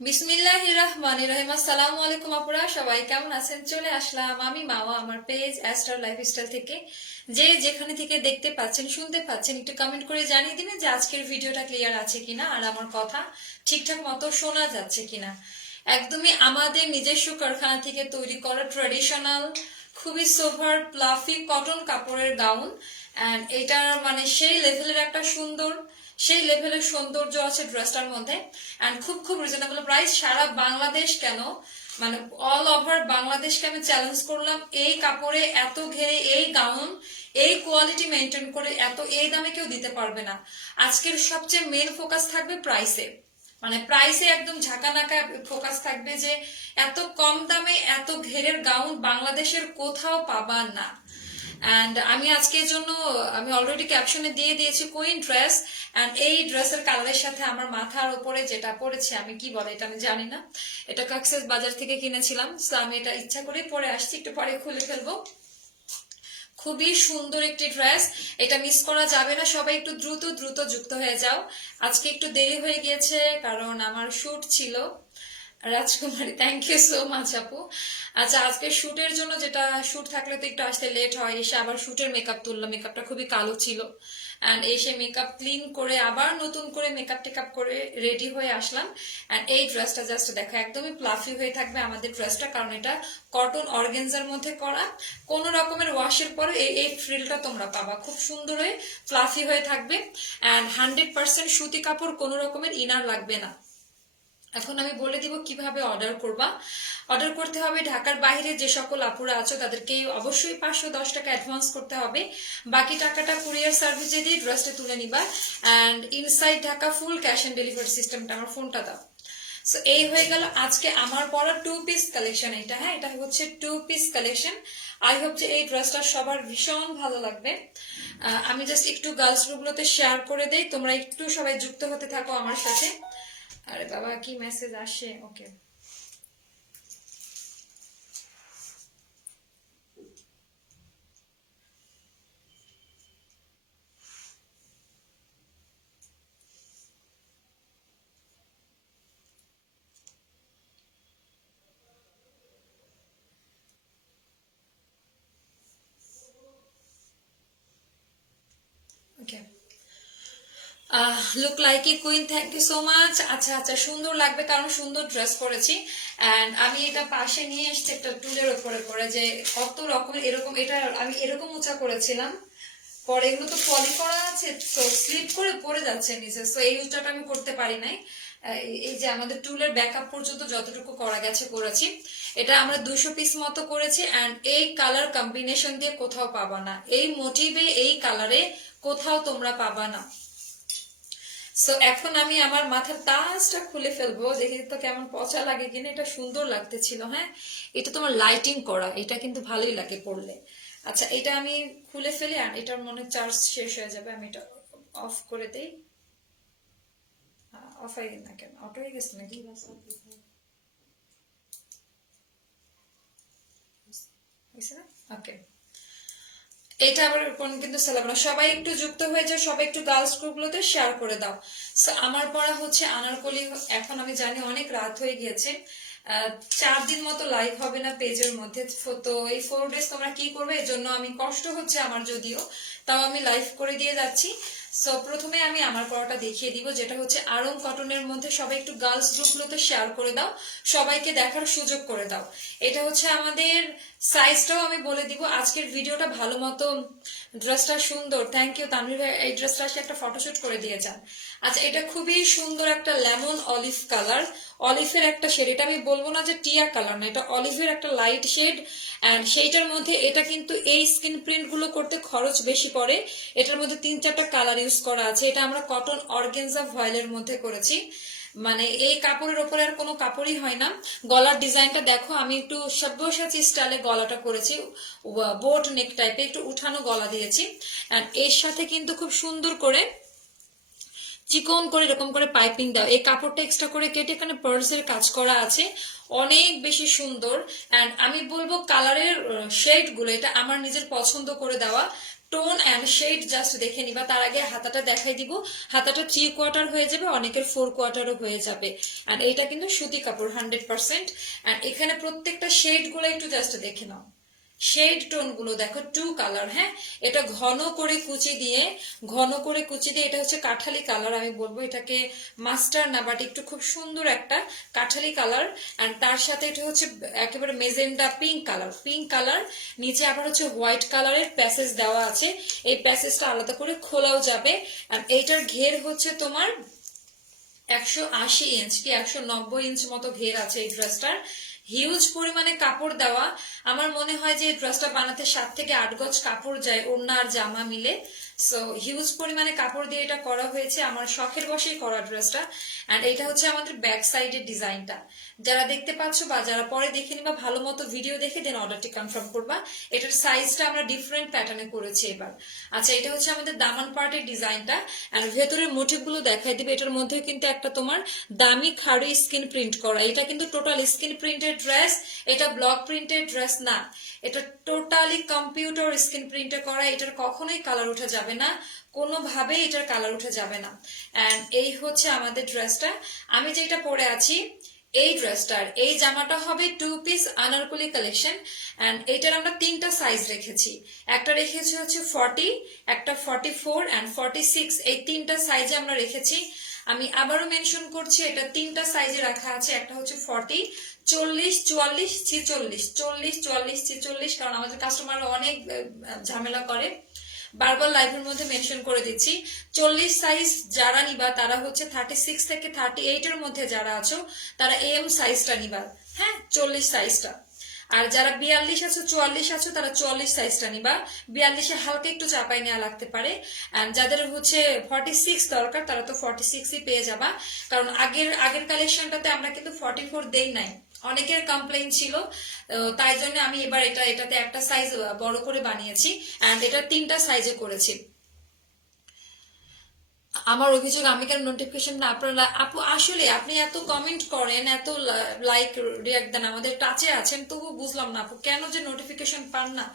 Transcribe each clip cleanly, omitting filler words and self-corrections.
বিসমিল্লাহির রহমানির রহিম। আসসালামু আলাইকুম আপুরা, সবাই কেমন আছেন? চলে আসলাম আমি মাওয়া আমার পেজ অ্যাস্টার লাইফস্টাইল থেকে। যে যেখানে থেকে দেখতে পাচ্ছেন শুনতে পাচ্ছেন একটু কমেন্ট করে জানিয়ে দিন যে আজকের ভিডিওটা ক্লিয়ার আছে কিনা আর আমার কথা ঠিকঠাক মতো শোনা যাচ্ছে কিনা। একদমই আমাদের নিজস্ব কারখানা থেকে তৈরি করা ট্র্যাডিশনাল খুবই সোভার প্লাফি কটন কাপড়ের গাউন। অ্যান্ড এটার মানে সেই লেভেলের একটা সুন্দর সেই লেভেলের সৌন্দর্য আছে ড্রেসটার মধ্যে। অ্যান্ড খুব খুব রিজনেবল প্রাইস। সারা বাংলাদেশ কেন মানে অল ওভার বাংলাদেশকে আমি চ্যালেঞ্জ করলাম, এই কাপড়ে এত ঘেরে এই গাউন এই কোয়ালিটি মেনটেন করে এত এই দামে কেউ দিতে পারবে না। আজকের সবচেয়ে মেন ফোকাস থাকবে প্রাইসে, মানে প্রাইসে একদম ঝাঁকানাকা ফোকাস থাকবে যে এত কম দামে এত ঘেরের গাউন বাংলাদেশের কোথাও পাবা না। অ্যান্ড আমি আজকের জন্য আমি অলরেডি ক্যাপশনে দিয়ে দিয়েছি কুইন ড্রেস। অ্যান্ড এই ড্রেসের কালারের সাথে আমার মাথার উপরে যেটা পরেছে আমি কি বলে এটা আমি জানি না, এটা কাকসেস বাজার থেকে কিনেছিলাম। সো আমি এটা ইচ্ছা করেই পরে আসছি, একটু পরে খুলে ফেলবো। খুবই সুন্দর একটি ড্রেস, এটা মিস করা যাবে না। সবাই একটু দ্রুত দ্রুত যুক্ত হয়ে যাও। আজকে একটু দেরি হয়ে গিয়েছে কারণ আমার শুট ছিল। রাজকুমারী, থ্যাংক ইউ সো মাচ আপু। আচ্ছা, আজকে শুটের জন্য যেটা শুট থাকলে তো একটু আসতে লেট হয়, এসে আবার শুটের মেকআপ তুললাম, মেকআপটা খুবই কালো ছিল। অ্যান্ড এসে মেকআপ ক্লিন করে আবার নতুন করে মেকআপ টেকআপ করে রেডি হয়ে আসলাম। অ্যান্ড এই ড্রেসটা জাস্ট দেখো, একদমই প্লাফি হয়ে থাকবে আমাদের ড্রেসটা, কারণ এটা কটন অর্গেনজার মধ্যে করা। কোন রকমের ওয়াশের পরে এই এই ফ্রিলটা তোমরা পাবা, খুব সুন্দর হয়ে ফ্লাফি হয়ে থাকবে। অ্যান্ড 100% সুতি কাপড়, কোনো রকমের ইনার লাগবে না। এখন আমি বলে দিব কিভাবে অর্ডার করবা। অর্ডার করতে হবে ঢাকার বাইরে যে সকল আপুরা আছো তাদেরকে অবশ্যই 510 টাকা অ্যাডভান্স করতে হবে। বাকি টাকাটা কুরিয়ার সার্ভিসে দিয়ে ড্রেসটা তুলে নিবা। And inside Dhaka full cash on delivery সিস্টেমটা, আমার ফোনটা দাও। সো এই হয়ে গেল আজকে আমার পরা 2 পিস কালেকশন। এটা হ্যাঁ, এটা হচ্ছে 2 পিস কালেকশন। আই হোপ যে এই ড্রেসটা সবার ভীষণ ভালো লাগবে। আমি জাস্ট একটু গার্লস গ্রুপগুলোতে শেয়ার করে দেই, তোমরা একটু সবাই যুক্ত হতে থাকো আমার সাথে। আরে বাবা কি মেসেজ আসে, okay. Okay, look like a queen, thank you so much. আচ্ছা আচ্ছা, সুন্দর লাগবে কারণ সুন্দর ড্রেস করেছি। অ্যান্ড আমি এটা পাশে নিয়ে এসেছি একটা টুলের উপরে করে, যে কত রকমের এরকম, এটা আমি এরকম উঁচা করেছিলাম, পরে এগুলো তো পলি করা আছে তো স্লিপ করে পড়ে যাচ্ছে নিচে। তো এই উঁচাটা আমি করতে পারি নাই। এই যে আমাদের টুলের ব্যাকআপ পর্যন্ত যতটুকু করা গেছে করেছি। এটা আমরা 200 পিস মতো করেছি। অ্যান্ড এই কালার কম্বিনেশন দিয়ে কোথাও পাবা না, এই মোটিভে এই কালারে কোথাও তোমরা পাবা না। সো এখন আমি আমার মাথার তাজটা খুলে ফেলবো, দেখি তো কেমন পচা লাগে কিনা। এটা সুন্দর লাগতেছিল, হ্যাঁ এটা তোমার লাইটিং করা, এটা কিন্তু ভালোই লাগে পড়লে। আচ্ছা, এটা আমি খুলে ফেলি, আর এটার মনে চার্জ শেষ হয়ে যাবে, আমি এটা অফ করে দেই। অফ হয়ে গেল না কেন, অটো হয়ে গেছে নাকি? ওকে, এটা আবার কোন কিন্তু সেলাব না। সবাই একটু যুক্ত হয়ে যায়, সবাই একটু গার্লস গ্রুপগুলোতে শেয়ার করে দাও। So, আমার পড়া হচ্ছে আনারকলি। এখন আমি জানি অনেক রাত হয়ে গিয়েছে, 4 দিন মতো লাইভ হবে না পেজের মধ্যে। তো এই 4 ডেজ তোমরা কি করবে, এর জন্য আমি কষ্ট হচ্ছে আমার যদিও, তাও আমি লাইভ করে দিয়ে যাচ্ছি। সো প্রথমে আমি আমার পড়াটা দেখিয়ে দিব, যেটা হচ্ছে আরং কটনের মধ্যে। সবাই একটু গার্লস গ্রুপগুলোতে শেয়ার করে দাও, সবাইকে দেখার সুযোগ করে দাও। এটা হচ্ছে আমাদের সাইজটাও আমি বলে দিব। আজকের ভিডিওটা ভালো মতো, ড্রেসটা সুন্দর, থ্যাংক ইউ তানভীর ভাই, এই ড্রেসটা আসলে একটা ফটোশুট করে দিয়ে যান। আচ্ছা, এটা খুবই সুন্দর একটা লেমন অলিভ কালার, অলিভের একটা শেড। এটা আমি বলবো না যে টিয়া কালার না, এটা অলিভের একটা লাইট শেড। অ্যান্ড সেইটার মধ্যে এটা কিন্তু এই স্কিন প্রিন্ট গুলো করতে খরচ বেশি পড়ে। এটার মধ্যে 3-4টা কালার ইউজ করা আছে। এটা আমরা কটন অর্গেনজা ভয়েলের মধ্যে করেছি, মানে এই কাপড়ের ওপরে আর কোনো কাপড়ই হয় না। গলার ডিজাইনটা দেখো, আমি একটু সব্যসাচী স্টাইলে গলাটা করেছি, বোট নেক টাইপে একটু উঠানো গলা দিয়েছি। আর এর সাথে কিন্তু খুব সুন্দর করে চিকন করে এরকম করে পাইপিং দেওয়া, এই কাপড়টা এক্সট্রা করে কেটে এখানে পার্লসের কাজ করা আছে, অনেক বেশি সুন্দর। অ্যান্ড আমি বলবো কালারের শেড গুলো এটা আমার নিজের পছন্দ করে দেওয়া, টোন অ্যান্ড শেড জাস্ট দেখে নিবা। তার আগে হাতাটা দেখাই দিব, হাতাটা 3/4 হয়ে যাবে, অনেকের 4/4 হয়ে যাবে। অ্যান্ড এটা কিন্তু সুতি কাপড় 100%। অ্যান্ড এখানে প্রত্যেকটা শেড গুলো একটু জাস্ট দেখে নাও, শেড টোন গুলো দেখো, 2 কালার। হ্যাঁ, এটা ঘন করে কুচি দিয়ে, এটা হচ্ছে কাঠালি কালার, আমি বলবো এটাকে মাস্টার না, বাট একটু খুব সুন্দর একটা কাঠালি কালার। এন্ড তার সাথে এটা হচ্ছে একেবারে মেজেন্ডা পিঙ্ক কালার, নিচে আবার হচ্ছে হোয়াইট কালারের প্যাসেজ দেওয়া আছে, এই প্যাসেজটা আলাদা করে খোলাও যাবে। আর এইটার ঘের হচ্ছে তোমার 180 ইঞ্চ কি 190 ইঞ্চ মতো ঘের আছে এই ড্রেসটার। হিউজ পরিমাণে কাপড় দেওয়া, আমার মনে হয় যে এই ড্রেসটা বানাতে 7 থেকে 8 গজ কাপড় যায় ওড়না আর জামা মিলে। সো হিউজ পরিমাণে কাপড় দিয়ে এটা করা হয়েছে, আমার শখের বশেই করা ড্রেসটা। এন্ড এটা হচ্ছে আমাদের ব্যাক সাইডের ডিজাইনটা, যারা দেখতে পাচ্ছ বা যারা পরে দেখে নিবা ভালো মতো ভিডিও দেখে দেন অর্ডারটি কনফার্ম করবা। এটার সাইজটা আমরা ডিফারেন্ট প্যাটার্নে করেছি এবার। আচ্ছা, এটা হচ্ছে আমাদের দামান পার্টের ডিজাইনটা। এন্ড ভেতরের মোটিভ গুলো দেখাই দিবে, এটার মধ্যে কিন্তু একটা তোমার দামি খাড়ি স্কিন প্রিন্ট করা, এটা কিন্তু টোটাল স্কিন প্রিন্টেড ড্রেস, এটা ব্লক প্রিন্টেড ড্রেস না, এটা টোটালি কম্পিউটার স্ক্রিন প্রিন্টে করা। এটার কখনোই কালার উঠে যাবে না, কোনোভাবে এটার কালার উঠে যাবে না। এন্ড এই হচ্ছে আমাদের ড্রেসটা। আমি যেটা পরে আছি এই ড্রেসটার এই জামাটা হবে 2 পিস আনারকলি কালেকশন। এন্ড এইটার আমরা 3টা সাইজ রেখেছি, একটা রেখেছি হচ্ছে 40, একটা 44 এন্ড 46, এই 3টা সাইজে আমরা রেখেছি। আমি আবারও মেনশন করছি, এটা 3টা সাইজে রাখা আছে, একটা হচ্ছে 40, 40, 44, 46, 40, 44, 46, কারণ আমাদের কাস্টমার অনেক ঝামেলা করে, বারবার লাইভের মধ্যে মেনশন করে দিচ্ছি। 40 সাইজ যারা নিবা তারা হচ্ছে 36 থেকে 38 এর মধ্যে যারা আছো তারা এম সাইজটা নিবা, হ্যাঁ 40 সাইজটা। আর যারা 42 আছো 44 আছো তারা 44 সাইজটা নিবা, 42-এ হালকা একটু চাপাই নেওয়া লাগতে পারে। যাদের হচ্ছে 46 দরকার তারা তো 46ই পেয়ে যাবা, কারণ আগের কালেকশনটাতে আমরা কিন্তু 44 দেই নাই, অনেকের কমপ্লেইন ছিল, তাই জন্য আমি এবার এটাতে একটা সাইজ বড় করে বানিয়েছি। এন্ড এটা 3টা সাইজে করেছি। আমার অভিযোগ আমি কেন নোটিফিকেশন না, আপনারা আপু আসলে আপনি এত কমেন্ট করেন, এত লাইক রিয়াক্ট দেন, আমাদের টাচে আছেন, তবু বুঝলাম না আপু কেন যে নোটিফিকেশন পান না।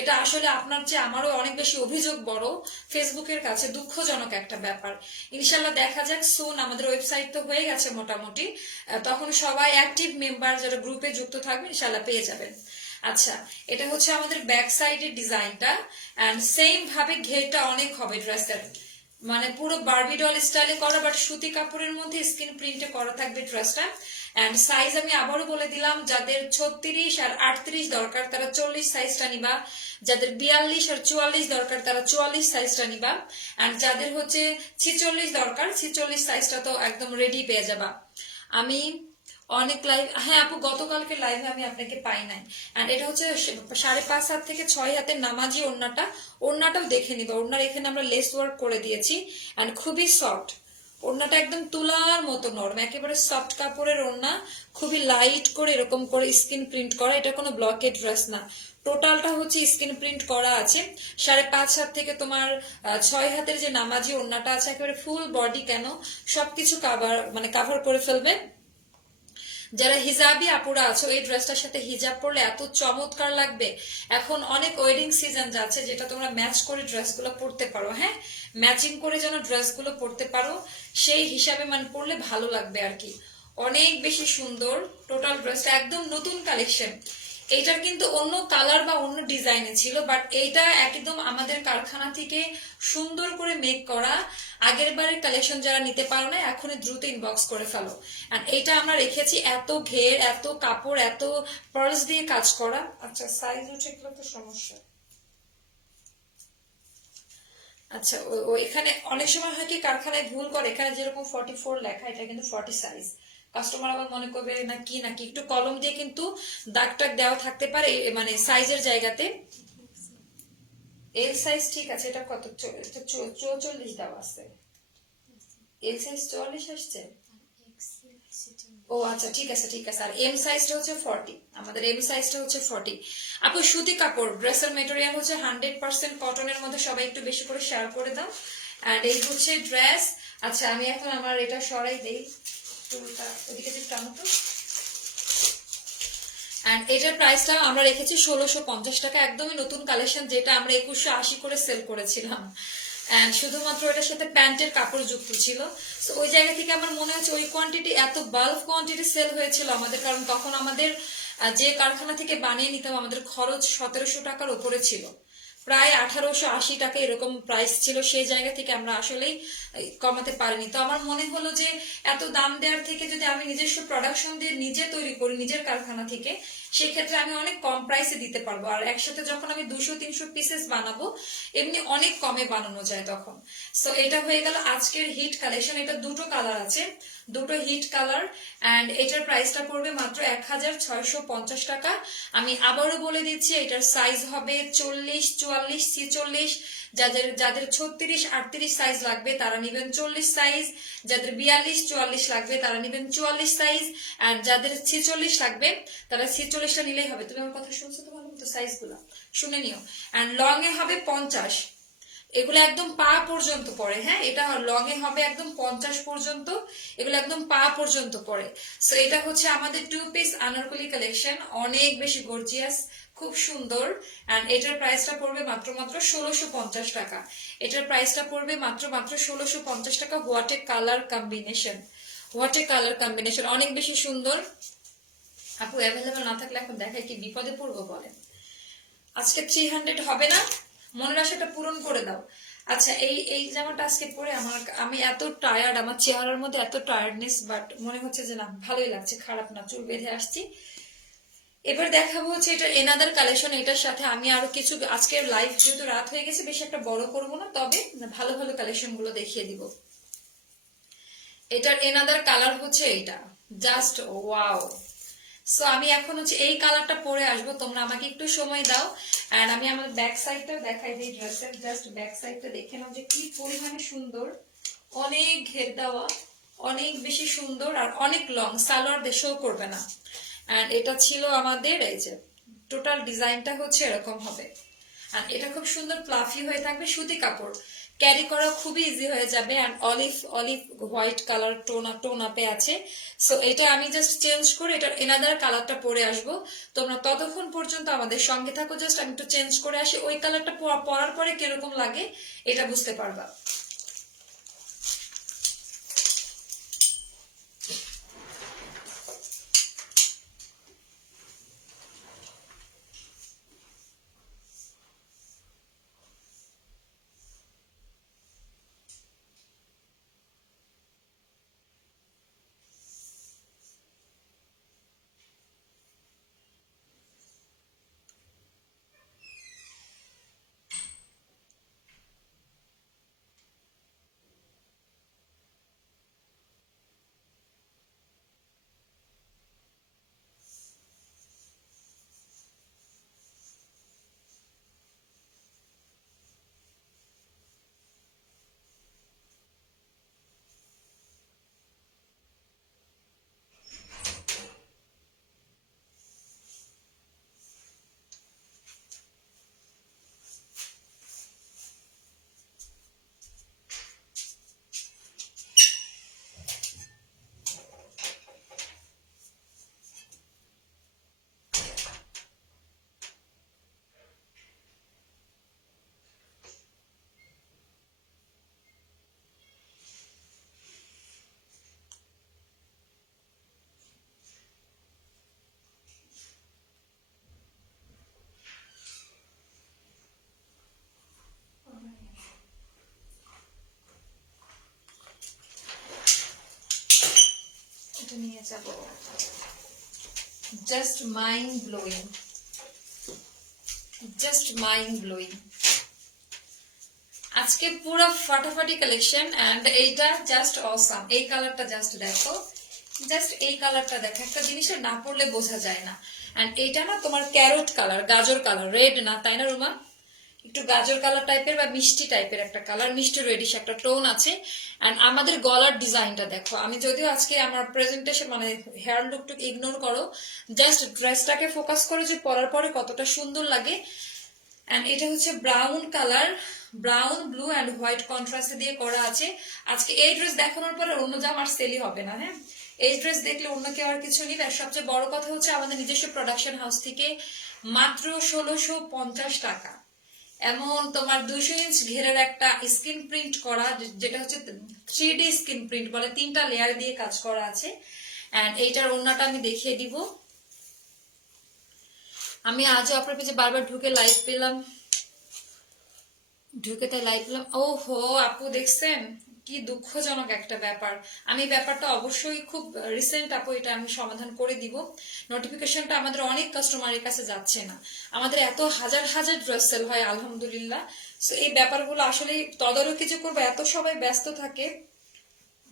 এটা আসলে আপনার চেয়ে আমারও অনেক বেশি অভিযোগ বড় ফেসবুকের কাছে, দুঃখজনক একটা ব্যাপার। ইনশাল্লাহ দেখা যাক সুন, আমাদের ওয়েবসাইট তো হয়ে গেছে মোটামুটি, তখন সবাই অ্যাক্টিভ মেম্বার যারা গ্রুপে যুক্ত থাকবে ইনশাল্লাহ পেয়ে যাবেন। আচ্ছা, এটা হচ্ছে আমাদের ব্যাক সাইডের ডিজাইনটা। এন্ড সেম ভাবে ঘেরটা অনেক হবে ড্রেসের, মানে পুরো বারবি ডল স্টাইলে করা, বাট সুতি কাপড়ের মধ্যে স্কিন প্রিন্টে করা থাকবে ড্রেসটা। এন্ড সাইজ আমি আবারও বলে দিলাম, যাদের 36 আর 38 দরকার তারা 40 সাইজটা নিবা, যাদের 42 আর 44 দরকার তারা 44 সাইজটা নিবা, এন্ড যাদের হচ্ছে 46 দরকার 46 সাইজটা তো একদম রেডি পেয়ে যাবা। আমি অনেক লাইভ, হ্যাঁ আপু গতকালকে লাইভে আমি আপনাকে পাই নাই। এন্ড এটা হচ্ছে 5.5 হাত থেকে 6 হাতের নামাজি ওড়নাটাও দেখে নিবা, ওড়নার এখানে আমরা লেস ওয়ার্ক করে দিয়েছি। এন্ড খুবই সফট ওড়নাটা, একদম তুলার মতো নরম, একেবারে সফট কাপড়ের ওড়না, খুবই লাইট করে এরকম করে স্কিন প্রিন্ট করা, এটা কোনো ব্লকেট ড্রেস না, টোটালটা হচ্ছে স্কিন প্রিন্ট করা আছে। 5.5 হাত থেকে তোমার 6 হাতের যে নামাজি ওড়নাটা আছে একেবারে ফুল বডি কেন সবকিছু কাভার করে ফেলবে। যারা হিজাবি আপুরা আছো এই ড্রেসটার সাথে হিজাব পরলে এত চমৎকার লাগবে। এখন অনেক ওয়েডিং সিজন যাচ্ছে যেটা তোমরা ম্যাচ করে ড্রেসগুলো পরতে পারো, হ্যাঁ ম্যাচিং করে যেন ড্রেসগুলো পরতে পারো, সেই হিসাবে মানে পরলে ভালো লাগবে আর কি, অনেক বেশি সুন্দর। টোটাল ড্রেসটা একদম নতুন কালেকশন, এইটার কিন্তু অন্য কালার বা অন্য ডিজাইনে ছিল, বাট এইটা একদম আমাদের কারখানা থেকে সুন্দর করে মেক করা। আগের বারের কালেকশন যারা নিতে পারো না এখনই দ্রুত ইনবক্স করে ফেলো। আর এইটা আমরা রেখেছি এত ঘের, এত কাপড়, এত পার্লস দিয়ে কাজ করা। আচ্ছা সাইজ উঠে গেলে তো সমস্যা। আচ্ছা এখানে অনেক সময় হয় কি কারখানায় ভুল করে, এখানে যেরকম 44 লেখা এটা কিন্তু 40 সাইজ, কাস্টমার আবার মনে করবে নাকি একটু কলম দিয়ে কিন্তু দাগ টাগ দেওয়া থাকতে পারে, মানে সাইজের জায়গাতে। এল সাইজ ঠিক আছে, এটা কত 44 দেওয়া আছে, এল সাইজ 44 আসছে। ও আচ্ছা ঠিক আছে আর এম সাইজটা হচ্ছে 40, আমাদের এম সাইজটা হচ্ছে 40। আপু সুতি কাপড়, ড্রেসের মেটেরিয়াল হচ্ছে 100% কটনের মধ্যে, সবাই একটু বেশি করে শেয়ার করে দাও। অ্যান্ড এই হচ্ছে ড্রেস। আচ্ছা আমি এখন আমার এটা সরাই দেই, চুলটা ওদিকে যে টানো। অ্যান্ড এটার প্রাইসটা আমরা রেখেছি 1650 টাকা, একদমই নতুন কালেকশন, যেটা আমরা 2180 করে সেল করেছিলাম। অ্যান্ড শুধুমাত্র এটার সাথে প্যান্টের কাপড় যুক্ত ছিল। তো ওই জায়গা থেকে আমার মনে হচ্ছে ওই কোয়ান্টিটি, এত বাল্ক কোয়ান্টিটি সেল হয়েছিল আমাদের, কারণ তখন আমাদের যে কারখানা থেকে বানিয়ে নিতাম আমাদের খরচ 1700 টাকার উপরে ছিল, প্রায় 1880 টাকা এরকম প্রাইস ছিল। সেই জায়গা থেকে আমরা আসলেই কমাতে পারিনি। তো আমার মনে হলো যে এত দাম দেওয়ার থেকে যদি আমি নিজস্ব প্রোডাকশন দিয়ে নিজে তৈরি করি নিজের কারখানা থেকে, সেই ক্ষেত্রে আমি অনেক কম প্রাইসে দিতে পারবো। আর একসাথে যখন আমি 200-300 পিসেস বানাবো, এমনি অনেক কমে বানানো যায় তখন। সো এটা হয়ে গেল আজকের হিট কালেকশন। এটা দুটো কালার আছে, দুটো হিট কালার। অ্যান্ড এটার প্রাইসটা পড়বে মাত্র 1650 টাকা। আমি আবারও বলে দিচ্ছি, এটার সাইজ হবে 40, 44, 46। যাদের যাদের 36, 38 সাইজ লাগবে তারা নেবেন 40 সাইজ, যাদের 42, 44 লাগবে তারা নেবেন 44 সাইজ, আর যাদের 46 লাগবে তারা 46টা নিলেই হবে। তুমি আমার কথা শুনছো তো ভালো মতো, সাইজগুলো শুনে নিও। অ্যান্ড লং এ হবে 50, এগুলো একদম পা পর্যন্ত পড়ে। হ্যাঁ, এটা লং এ হবে একদম 50 পর্যন্ত, এগুলো একদম পা পর্যন্ত পড়ে। সো এটা হচ্ছে আমাদের 2 পিস আনারকলি কালেকশন, অনেক বেশি গর্জিয়াস, খুব সুন্দর। এন্ড এটার প্রাইসটা পড়বে মাত্র 1650 টাকা। এটার প্রাইসটা পড়বে মাত্র 1650 টাকা। What a colour combination, what a colour combination, অনেক বেশি সুন্দর। আপু অ্যাভেলেবেল না থাকলে এখন দেখায় কি বিপদে পড়বো বলেন। আজকে 300 হবে না, মনের আশাটা পূরণ করে দাও। আচ্ছা এই এই জামাটা আজকে পরে আমি এত টায়ার্ড, আমার চেহারার মধ্যে এত টায়ার্ডনেস, বাট মনে হচ্ছে যে না ভালোই লাগছে, খারাপ না। চুল বেঁধে আসছি। এবার দেখাবো হচ্ছে এটা এনাদার কালেকশন। এটার সাথে আমি আরো কিছু, আজকে লাইভ যেহেতু রাত হয়ে গেছে বেশি একটা বড় করবো না, তবে ভালো ভালো কালেকশন গুলো দেখিয়ে দিব। এটার এনাদার কালার হচ্ছে এটা, জাস্ট ওয়াও। সো আমি এখন হচ্ছে এই কালারটা পরে আসবো, তোমরা আমাকে একটু সময় দাও। আর আমি আমার ব্যাক সাইডটা দেখাই দিই ড্রেসের, জাস্ট ব্যাক সাইডটা দেখে নাও যে কি পরিমাণে সুন্দর, অনেক ঘের দেওয়া, অনেক বেশি সুন্দর, আর অনেক লং, সালোয়ার দেশেও করবে না। এন্ড এটা ছিল আমাদের এই যে টোটাল ডিজাইনটা হচ্ছে এরকম হবে। আর এটা খুব সুন্দর প্লাফি হয়ে থাকবে, সুতি কাপড়, ক্যারি করা খুবই ইজি হয়ে যাবে। And olive olive white colour tone আপে আছে। সো এটা আমি জাস্ট চেঞ্জ করে এটার এনাদার কালারটা পরে আসবো। তোমরা ততক্ষণ পর্যন্ত আমাদের সঙ্গে থাকো, জাস্ট আমি একটু চেঞ্জ করে আসি, ওই কালারটা পরার পরে কিরকম লাগে এটা বুঝতে পারবা। নিয়ে যাব, just mind blowing, just mind blowing. আজকে পুরো ফাটাফাটি কালেকশন। এন্ড এইটা জাস্ট অসাম, এই কালারটা জাস্ট দেখো, জাস্ট এই কালারটা দেখো, একটা জিনিসের না পড়লে বোঝা যায় না। এন্ড এইটা না তোমার ক্যারট কালার, গাজর কালার, রেড না, তাই না রুমা? একটু গাজর কালার টাইপের বা মিষ্টি টাইপের একটা কালার, মিষ্টি রেডিশ একটা টোন আছে। এন্ড আমাদের গলার ডিজাইনটা দেখো, আমি যদিও আজকে আমার প্রেজেন্টেশন মানে হেয়ার লুকটুক ইগনোর করো, জাস্ট ড্রেসটাকে ফোকাস করে যে পরার পরে কতটা সুন্দর লাগে। এন্ড এটা হচ্ছে brown colour, brown blue and white contrast দিয়ে করা আছে। আজকে এই ড্রেস দেখানোর পরে অন্য জামা আর সেলই হবে না। হ্যাঁ, এই ড্রেস দেখলে অন্য কেউ আর কিছু নিবে। আর সবচেয়ে বড় কথা হচ্ছে আমাদের নিজস্ব প্রোডাকশন হাউস থেকে মাত্র 1650 টাকা, এমন তোমার 200 ইঞ্চ ঘেরের একটা স্ক্রিন প্রিন্ট করা, যেটা হচ্ছে 3D স্ক্রিন প্রিন্ট বলে, 3টা লেয়ার দিয়ে কাজ করা আছে। এন্ড এইটার ওড়নাটা আমি দেখিয়ে দিব। আমি আজও আপনার পেজে বারবার ঢুকে লাইভ পেলাম, ঢুকে তাই লাইভ পেলাম। ও হো আপু, দেখছেন কি দুঃখজনক একটা ব্যাপার। আমি ব্যাপারটা অবশ্যই খুব রিসেন্ট আপু, এটা আমি সমাধান করে দিব। নোটিফিকেশনটা আমাদের অনেক কাস্টমারের কাছে যাচ্ছে না। আমাদের এত হাজার হাজার ড্রেস সেল হয় আলহামদুলিল্লাহ। সো এই ব্যাপারগুলো আসলে তদারকি যে করবো, এত সবাই ব্যস্ত থাকে,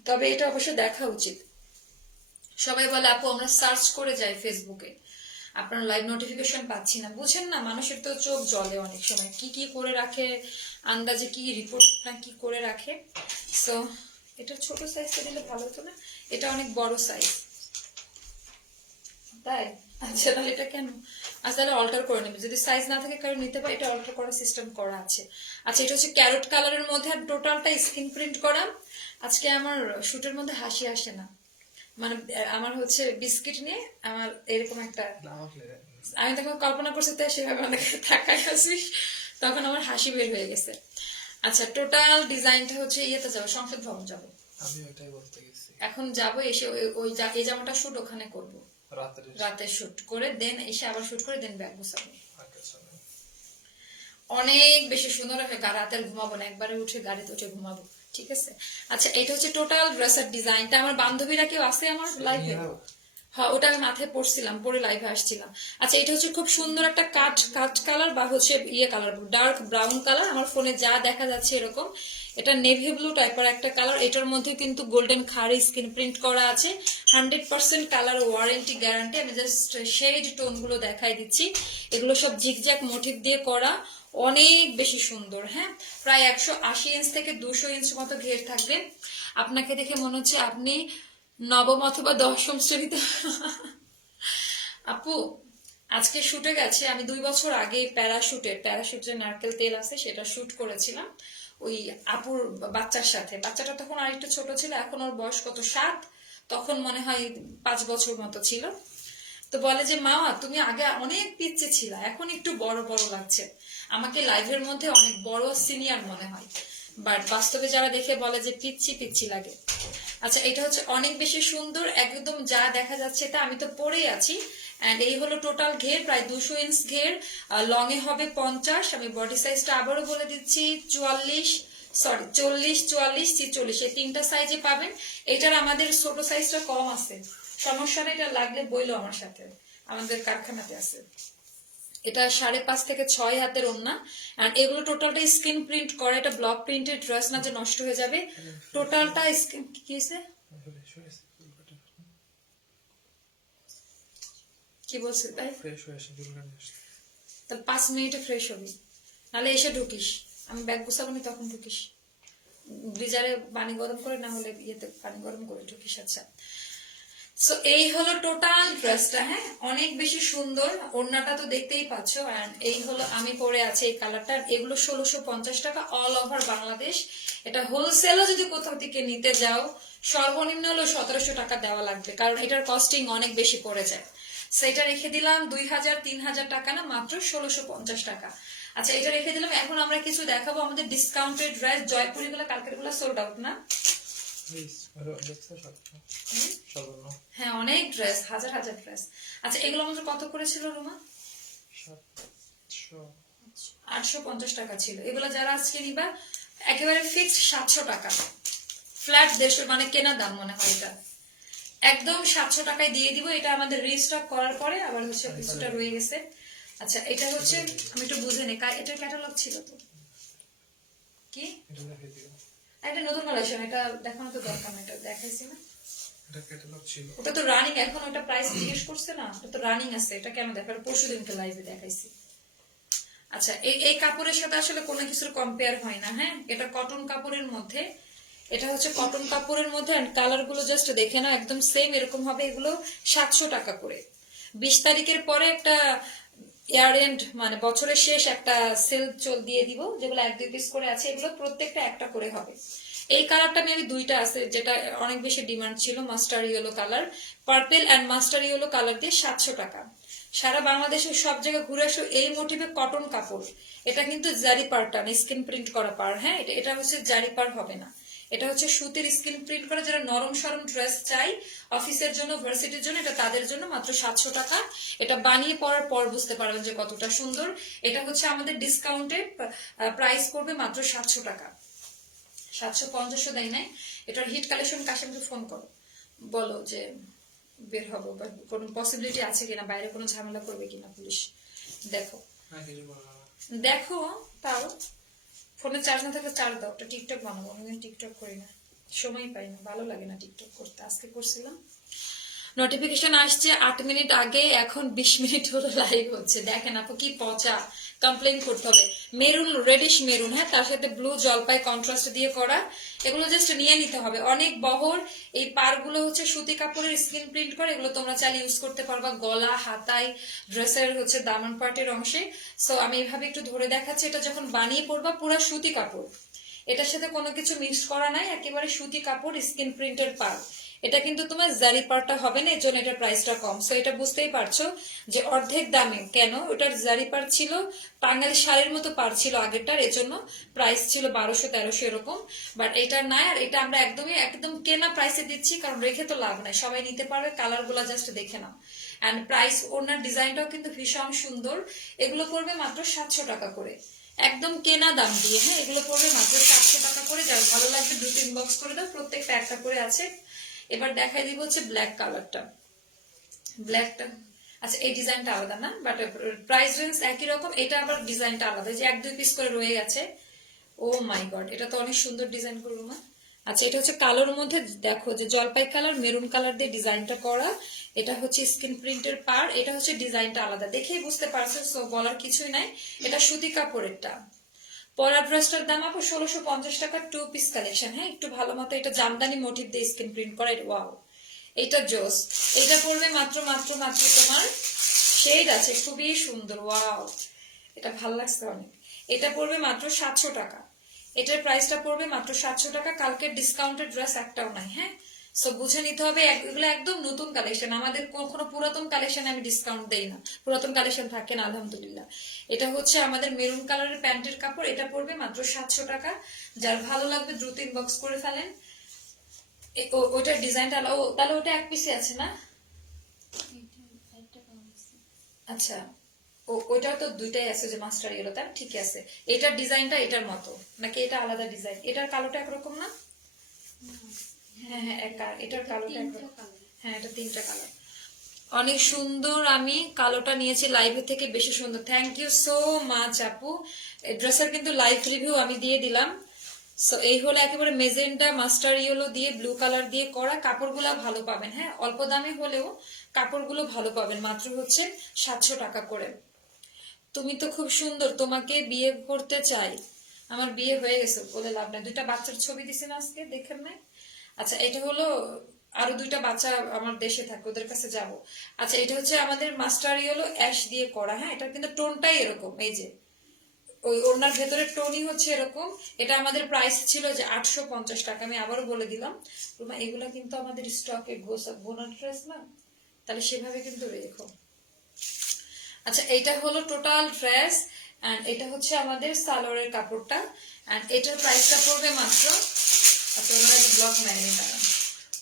তবে এটা অবশ্যই দেখা উচিত। সবাই বলে আপু আমরা সার্চ করে যাই ফেসবুকে, আপনার লাইভ নোটিফিকেশন পাচ্ছি না। বুঝেন না, মানুষের তো চোখ জ্বলে অনেক সময়, কি কি করে রাখে, আন্দাজে কি রিপোর্ট না কি করে রাখে। সো এটা ছোট সাইজটা দিলে ভালো হতো না, এটা অনেক বড় সাইজ, তাই? আচ্ছা তাহলে এটা কেন? আচ্ছা তাহলে অল্টার করে নেবে, যদি সাইজ না থাকে কারণ নিতে পারে, এটা অল্টার করার সিস্টেম করা আছে। আচ্ছা এটা হচ্ছে ক্যারট কালারের মধ্যে, আর টোটালটা স্ক্রিন প্রিন্ট করা। আজকে আমার শুটের মধ্যে হাসি আসে না, মানে আমার হচ্ছে বিস্কিট নিয়ে আমার এরকম একটা, আমি তখন কল্পনা করছি তাই সেভাবে অনেকে তাকাই আসিস, তখন আমার হাসি বের হয়ে গেছে। আচ্ছা টোটাল ডিজাইনটা হচ্ছে ইয়েতে যাবো, সংসদ ভবন যাবো, আমি ওইটাই বলতে গেছি। এখন যাবো, এসে ওই এই জামাটা শুট ওখানে করবো, রাতে শুট করে দেন এসে আবার শুট করে দেন ব্যাগ গোছাবো। অনেক বেশি সুন্দর হবে, রাতে আর ঘুমাবো না, একবারে উঠে গাড়িতে উঠে ঘুমাবো, ঠিক আছে? আচ্ছা এটা হচ্ছে টোটাল ড্রেসের ডিজাইনটা। আমার বান্ধবীরা কেউ আছে আমার লাইফে? হ্যাঁ ওটা আমি মাথায় পড়ছিলাম, পরে লাইভে আসছিলাম। আচ্ছা এটা হচ্ছে খুব সুন্দর একটা কাট কালার বা হচ্ছে ইয়ে কালার, ডার্ক ব্রাউন কালার, আমার ফোনে যা দেখা যাচ্ছে এরকম। এটা নেভি ব্লু টাইপের একটা কালার, এটার মধ্যে কিন্তু গোল্ডেন খাড়ি স্ক্রিন প্রিন্ট করা আছে। 100% কালার ওয়ারেন্টি গ্যারান্টি। আমি জাস্ট শেড টোন গুলো দেখাই দিচ্ছি, এগুলো সব জিগজ্যাগ মোটিভ দিয়ে করা, অনেক বেশি সুন্দর। হ্যাঁ, প্রায় 180 ইঞ্চ থেকে 200 ইঞ্চ মতো ঘের থাকবে। আপনাকে দেখে মনে হচ্ছে আপনি নবম অথবা 10ম শ্রেণীতে। আপু আজকে শুটে গেছে, আমি 2 বছর আগে প্যারাশুট যে নারকেল তেল আছে সেটা শুট করেছিলাম ওই আপুর বাচ্চার সাথে। বাচ্চাটা তখন আরেকটু ছোট ছিল, এখন ওর বয়স কত 7, তখন মনে হয় 5 বছর মতো ছিল। তো বলে যে মা তুমি আগে অনেক পিচ্চে ছিল, এখন একটু বড় বড় লাগছে। আমাকে লাইভের মধ্যে অনেক বড় সিনিয়র মনে হয়, বাট বাস্তবে যারা দেখে বলে যে পিচ্ছি পিচ্ছি লাগে। আচ্ছা এটা হচ্ছে অনেক বেশি সুন্দর, একদম যা দেখা যাচ্ছে তা, আমি তো পরেই আছি। এন্ড এই হলো টোটাল ঘের, প্রায় 200 ইঞ্চ ঘের, লং এ হবে 50। আমি বডি সাইজটা আবারও বলে দিচ্ছি, 40 44 46, এই 3টা সাইজে পাবেন। এটার আমাদের ছোট সাইজটা কম আছে, সমস্যা নেই, এটা লাগলে বইলো আমার সাথে, আমাদের কারখানাতে আছে। এটা 5.5 থেকে 6 হাতের ওড়না। আর এগুলো টোটালটা স্ক্রিন প্রিন্ট করা, এটা ব্লক প্রিন্টেড ড্রেস না যে নষ্ট হয়ে যাবে। টোটালটা স্ক্রিন কি হয়েছে, কি বলছে তাই? তাহলে 5 মিনিটে ফ্রেশ হবি, নাহলে এসে ঢুকিস, আমি ব্যাগ গুছাবো নি তখন ঢুকিস, গিজারে পানি গরম করে, না হলে ইয়েতে পানি গরম করে ঢুকিস। আচ্ছা সো এই হলো টোটাল ড্রেসটা। হ্যাঁ অনেক বেশি সুন্দর, ওড়নাটা তো দেখতেই পাচ্ছ। এন্ড এই হলো আমি পরে আছি এই কালারটা। এগুলো 1650 টাকা অল ওভার বাংলাদেশ। এটা হোলসেলও যদি কোথাও থেকে নিতে যাও সর্বনিম্ন হলো 1700 টাকা দেওয়া লাগবে, কারণ এটার কস্টিং অনেক বেশি পড়ে যায়। সেটা রেখে দিলাম 2000-3000 টাকা না, মাত্র 1650 টাকা। আচ্ছা এটা রেখে দিলাম। এখন আমরা কিছু দেখাবো আমাদের ডিসকাউন্টেড ড্রেস। জয়পুরি গুলো কালকের গুলো সোল্ড আউট না? হ্যাঁ অনেক ড্রেস, হাজার হাজার ড্রেস। আচ্ছা এগুলো আমাদের কত করেছিল রুমা? 850 টাকা ছিল। এগুলো যারা আজকে নিবা একেবারে ফিক্সড 700 টাকা, ফ্ল্যাট 150, মানে কেনা দাম মনে হয় এটা একদম 700 টাকায় দিয়ে দিব। এটা আমাদের রিস্টক করার পরে আবার হচ্ছে কিছুটা রয়ে গেছে। আচ্ছা এটা হচ্ছে আমি একটু বুঝে নি, এটার ক্যাটালগ ছিল তো কি? একটা নতুন কালেকশন, এটা দেখানো তো দরকার না, এটা দেখাইছি না, ওটা তো রানিং। এখন ওটা প্রাইস জিজ্ঞেস করছে না, ওটা তো রানিং আছে, এটা কেন দেখার, পরশুদিনকে লাইভে দেখাইছি। আচ্ছা এই কাপড়ের সাথে আসলে কোনো কিছুর কম্পেয়ার হয় না। হ্যাঁ এটা কটন কাপড়ের মধ্যে, এটা হচ্ছে কটন কাপড়ের মধ্যে। এন্ড কালার গুলো জাস্ট দেখে না, একদম সেম এরকম হবে। এগুলো 700 টাকা করে। 20 তারিখের পরে একটা ইয়ার এন্ড মানে বছরের শেষ একটা সেল দিয়ে দিব, যেগুলো 1-2 পিস করে আছে, এগুলো প্রত্যেকটা একটা করে হবে। এই কালারটা মেবি দুইটা আছে, যেটা অনেক বেশি ডিমান্ড ছিল, master yellow colour, purple and master yellow colour দিয়ে 700 টাকা। সারা বাংলাদেশের সব জায়গায় ঘুরে আসো, এই মোটিভে কটন কাপড়। এটা কিন্তু জারি পাড়টা না, স্কিন প্রিন্ট করা পাড়। হ্যাঁ, এটা হচ্ছে জারি পাড় হবে না, এটা হচ্ছে সুতির স্কিন প্রিন্ট করা। যারা নরম সরম ড্রেস চাই অফিসের জন্য, ভার্সিটির জন্য, এটা তাদের জন্য মাত্র 700 টাকা। এটা বানিয়ে পরার পর বুঝতে পারবেন যে কতটা সুন্দর। এটা হচ্ছে আমাদের ডিসকাউন্টেড প্রাইস পড়বে মাত্র 700 টাকা। 750 দেয় নাই। এটার হিট কালেকশন কাশিমকে ফোন করো, বলো যে বের হবো, বা কোনো পসিবিলিটি আছে কিনা, বাইরে কোনো ঝামেলা করবে কিনা পুলিশ। দেখো দেখো, তাও ফোনে চার্জ না থাকলে চার্জ দাও। ওটা টিকটক বানাবো, আমি টিকটক করি না, সময় পাই না, ভালো লাগে না টিকটক করতে। আজকে করছিলাম, নোটিফিকেশন আসছে 8 মিনিট আগে, এখন 20 মিনিট হলো লাইভ হচ্ছে। দেখেন আপু কি পচা, কমপ্লেন করতে হবে। মেরুন, রেডিশ মেরুন, হ্যাঁ, তার সাথে ব্লু জলপাই কন্ট্রাস্ট দিয়ে করা। এগুলো জাস্ট নিয়ে নিতে হবে, অনেক বহর। এই পারগুলো হচ্ছে সুতি কাপড়ের স্ক্রিন প্রিন্ট করে, এগুলো তোমরা চাইলে ইউজ করতে পারবা গলা, হাতায়, ড্রেসের হচ্ছে দামান পার্টের অংশে। সো আমি এইভাবে একটু ধরে দেখাচ্ছি। এটা যখন বানিয়ে পড়বা, পুরো সুতি কাপড়, এটার সাথে কোনো কিছু মিক্স করা নাই, একেবারে সুতি কাপড়, স্কিন প্রিন্টের পার। এটা কিন্তু তোমার জারি পারটা হবে না, এর জন্য এটার প্রাইসটা কম। সো এটা বুঝতেই পারছো যে অর্ধেক দামে কেন। ওটার জারি পার ছিল, টাঙ্গাইল শাড়ির মতো পার ছিল আগেরটার, এর জন্য প্রাইস ছিল 1200-1300 এরকম। বাট এটা নাই, আর এটা আমরা একদম কেনা প্রাইসে দিচ্ছি, কারণ রেখে তো লাভ নাই, সবাই নিতে পারবে। কালার গুলা জাস্ট দেখে নাও। অ্যান্ড প্রাইস, ওনার ডিজাইনটাও কিন্তু ভীষণ সুন্দর। এগুলো পড়বে মাত্র 700 টাকা করে, একদম কেনা দাম দিয়ে। হ্যাঁ, এগুলো পড়বে মাত্র 700 টাকা করে। যার ভালো লাগবে 2-3 বক্স করে দাও, প্রত্যেকটা একটা করে আছে। এবার দেখাই দিব হচ্ছে ব্ল্যাক কালারটা। ব্ল্যাকটা, আচ্ছা এই ডিজাইনটা আলাদা না, বাট প্রাইস রেঞ্জ একই রকম। এটা আবার ডিজাইনটা আলাদা, যে 1-2 পিস করে রয়ে গেছে। ও মাই গড, এটা তো অনেক সুন্দর ডিজাইন করবো না। আচ্ছা, এটা হচ্ছে কালোর মধ্যে দেখো যে জলপাই কালার, মেরুন কালার দিয়ে ডিজাইনটা করা। এটা হচ্ছে স্কিন প্রিন্টের পার, এটা হচ্ছে ডিজাইনটা আলাদা, দেখেই বুঝতে পারছো। সো বলার কিছুই নাই, এটা সুতি কাপড়েরটা। পরা ড্রেসটার দাম আপু 1650 টাকা, 2 পিস কালেকশন। হ্যাঁ, একটু ভালো মতো, এটা জামদানি মোটিভ দিয়ে স্কিন প্রিন্ট করা। ওয়াও, এটা জোস। এটা পড়বে মাত্র মাত্র মাত্র তোমার, শেড আছে খুবই সুন্দর। ওয়াও, এটা ভালো লাগছে অনেক। এটা পড়বে মাত্র 700 টাকা। এটার প্রাইসটা পড়বে মাত্র 700 টাকা। কালকের ডিসকাউন্টেড ড্রেস একটাও নাই। হ্যাঁ, সো বুঝে নিতে হবে, এগুলো একদম নতুন কালেকশন। আমাদের কোনো পুরাতন কালেকশন আমি ডিসকাউন্ট দেই না, পুরাতন কালেকশন থাকে না আলহামদুলিল্লাহ। এটা হচ্ছে আমাদের মেরুন কালারের প্যান্টের কাপড়, এটা পড়বে মাত্র 700 টাকা। যার ভালো লাগবে দ্রুত ইনবক্স করে ফেলেন। ওটার ডিজাইনটা, ও তাহলে ওটা এক পিসে আছে না? আচ্ছা, ওইটাও তো দুইটাই আছে, যে মাস্টার ইয়েলোটা ঠিক আছে। এটার ডিজাইনটা এটার মতো নাকি এটা আলাদা ডিজাইন? এটার কালোটা একরকম না? হ্যাঁ হ্যাঁ, এটার কালোটা একরকম। হ্যাঁ, এটা 3টা কালার, অনেক সুন্দর। আমি কালোটা নিয়েছি লাইভে থেকে, বেশি সুন্দর। থ্যাংক ইউ সো মাচ আপু। ড্রেসের কিন্তু লাইভ রিভিউ আমি দিয়ে দিলাম। সো এই হলো একেবারে মেজেন্টা মাস্টার ইয়েলো দিয়ে ব্লু কালার দিয়ে করা। কাপড়গুলো ভালো পাবেন, হ্যাঁ, অল্প দামে হলেও কাপড়গুলো ভালো পাবেন। মাত্র হচ্ছে 700 টাকা করে। তুমি তো খুব সুন্দর, তোমাকে বিয়ে করতে চাই। আমার বিয়ে হয়ে গেছে বলে লাভ নাই, 2টা বাচ্চার ছবি দিছি না আজকে, দেখেন নাই? আচ্ছা, এটা হলো আরো 2টা বাচ্চা আমার দেশে থাকে, ওদের কাছে যাব। আচ্ছা, এটা হচ্ছে আমাদের মাস্টার ইয়েলো অ্যাশ দিয়ে করা। হ্যাঁ, এটা কিন্তু টোনটাই এরকম, এই যে ওই ওনার ভেতরের টোনই হচ্ছে এরকম। এটা আমাদের প্রাইস ছিল যে 850 টাকা। আমি আবারও বলে দিলাম, রুমা এগুলা কিন্তু আমাদের স্টকে বোনার ড্রেস না, তাহলে সেভাবে কিন্তু রেখো। আচ্ছা, এটা হলো টোটাল ড্রেস, এন্ড এটা হচ্ছে আমাদের সালোয়ারের কাপড়টা। এন্ড এটার প্রাইসটা পড়বে মাত্র, আচ্ছা ওনারা ব্লক নেয়নি তারা,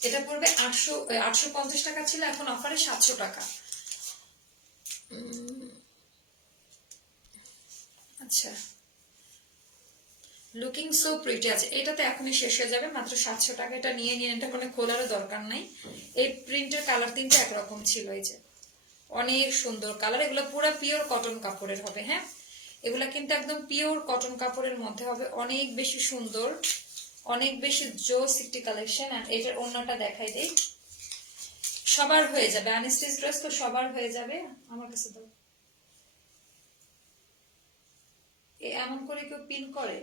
এটা পড়বে 850 টাকা ছিল, এখন অফারে 700 টাকা। আচ্ছা, লুকিং সো প্রিটি আছে। এটা তো এখনই শেষ হয়ে যাবে, মাত্র 700 টাকা। এটা নিয়ে নিন, এটা কোনো খোলারও দরকার নাই। এই প্রিন্টের কালার 3টা একরকম ছিল, এই যে অনেক সুন্দর কালার। এগুলো পুরো পিওর কটন কাপড়ের হবে। হ্যাঁ, এগুলা কিন্তু একদম পিওর কটন কাপড়ের মধ্যে হবে, অনেক বেশি সুন্দর, অনেক বেশি জোস একটি কালেকশন। আর এটার অন্যটা দেখাই দেই, সবার হয়ে যাবে। আনস্টিচ ড্রেস তো সবার হয়ে যাবে। আমার কাছে তো এমন করে কেউ পিন করে,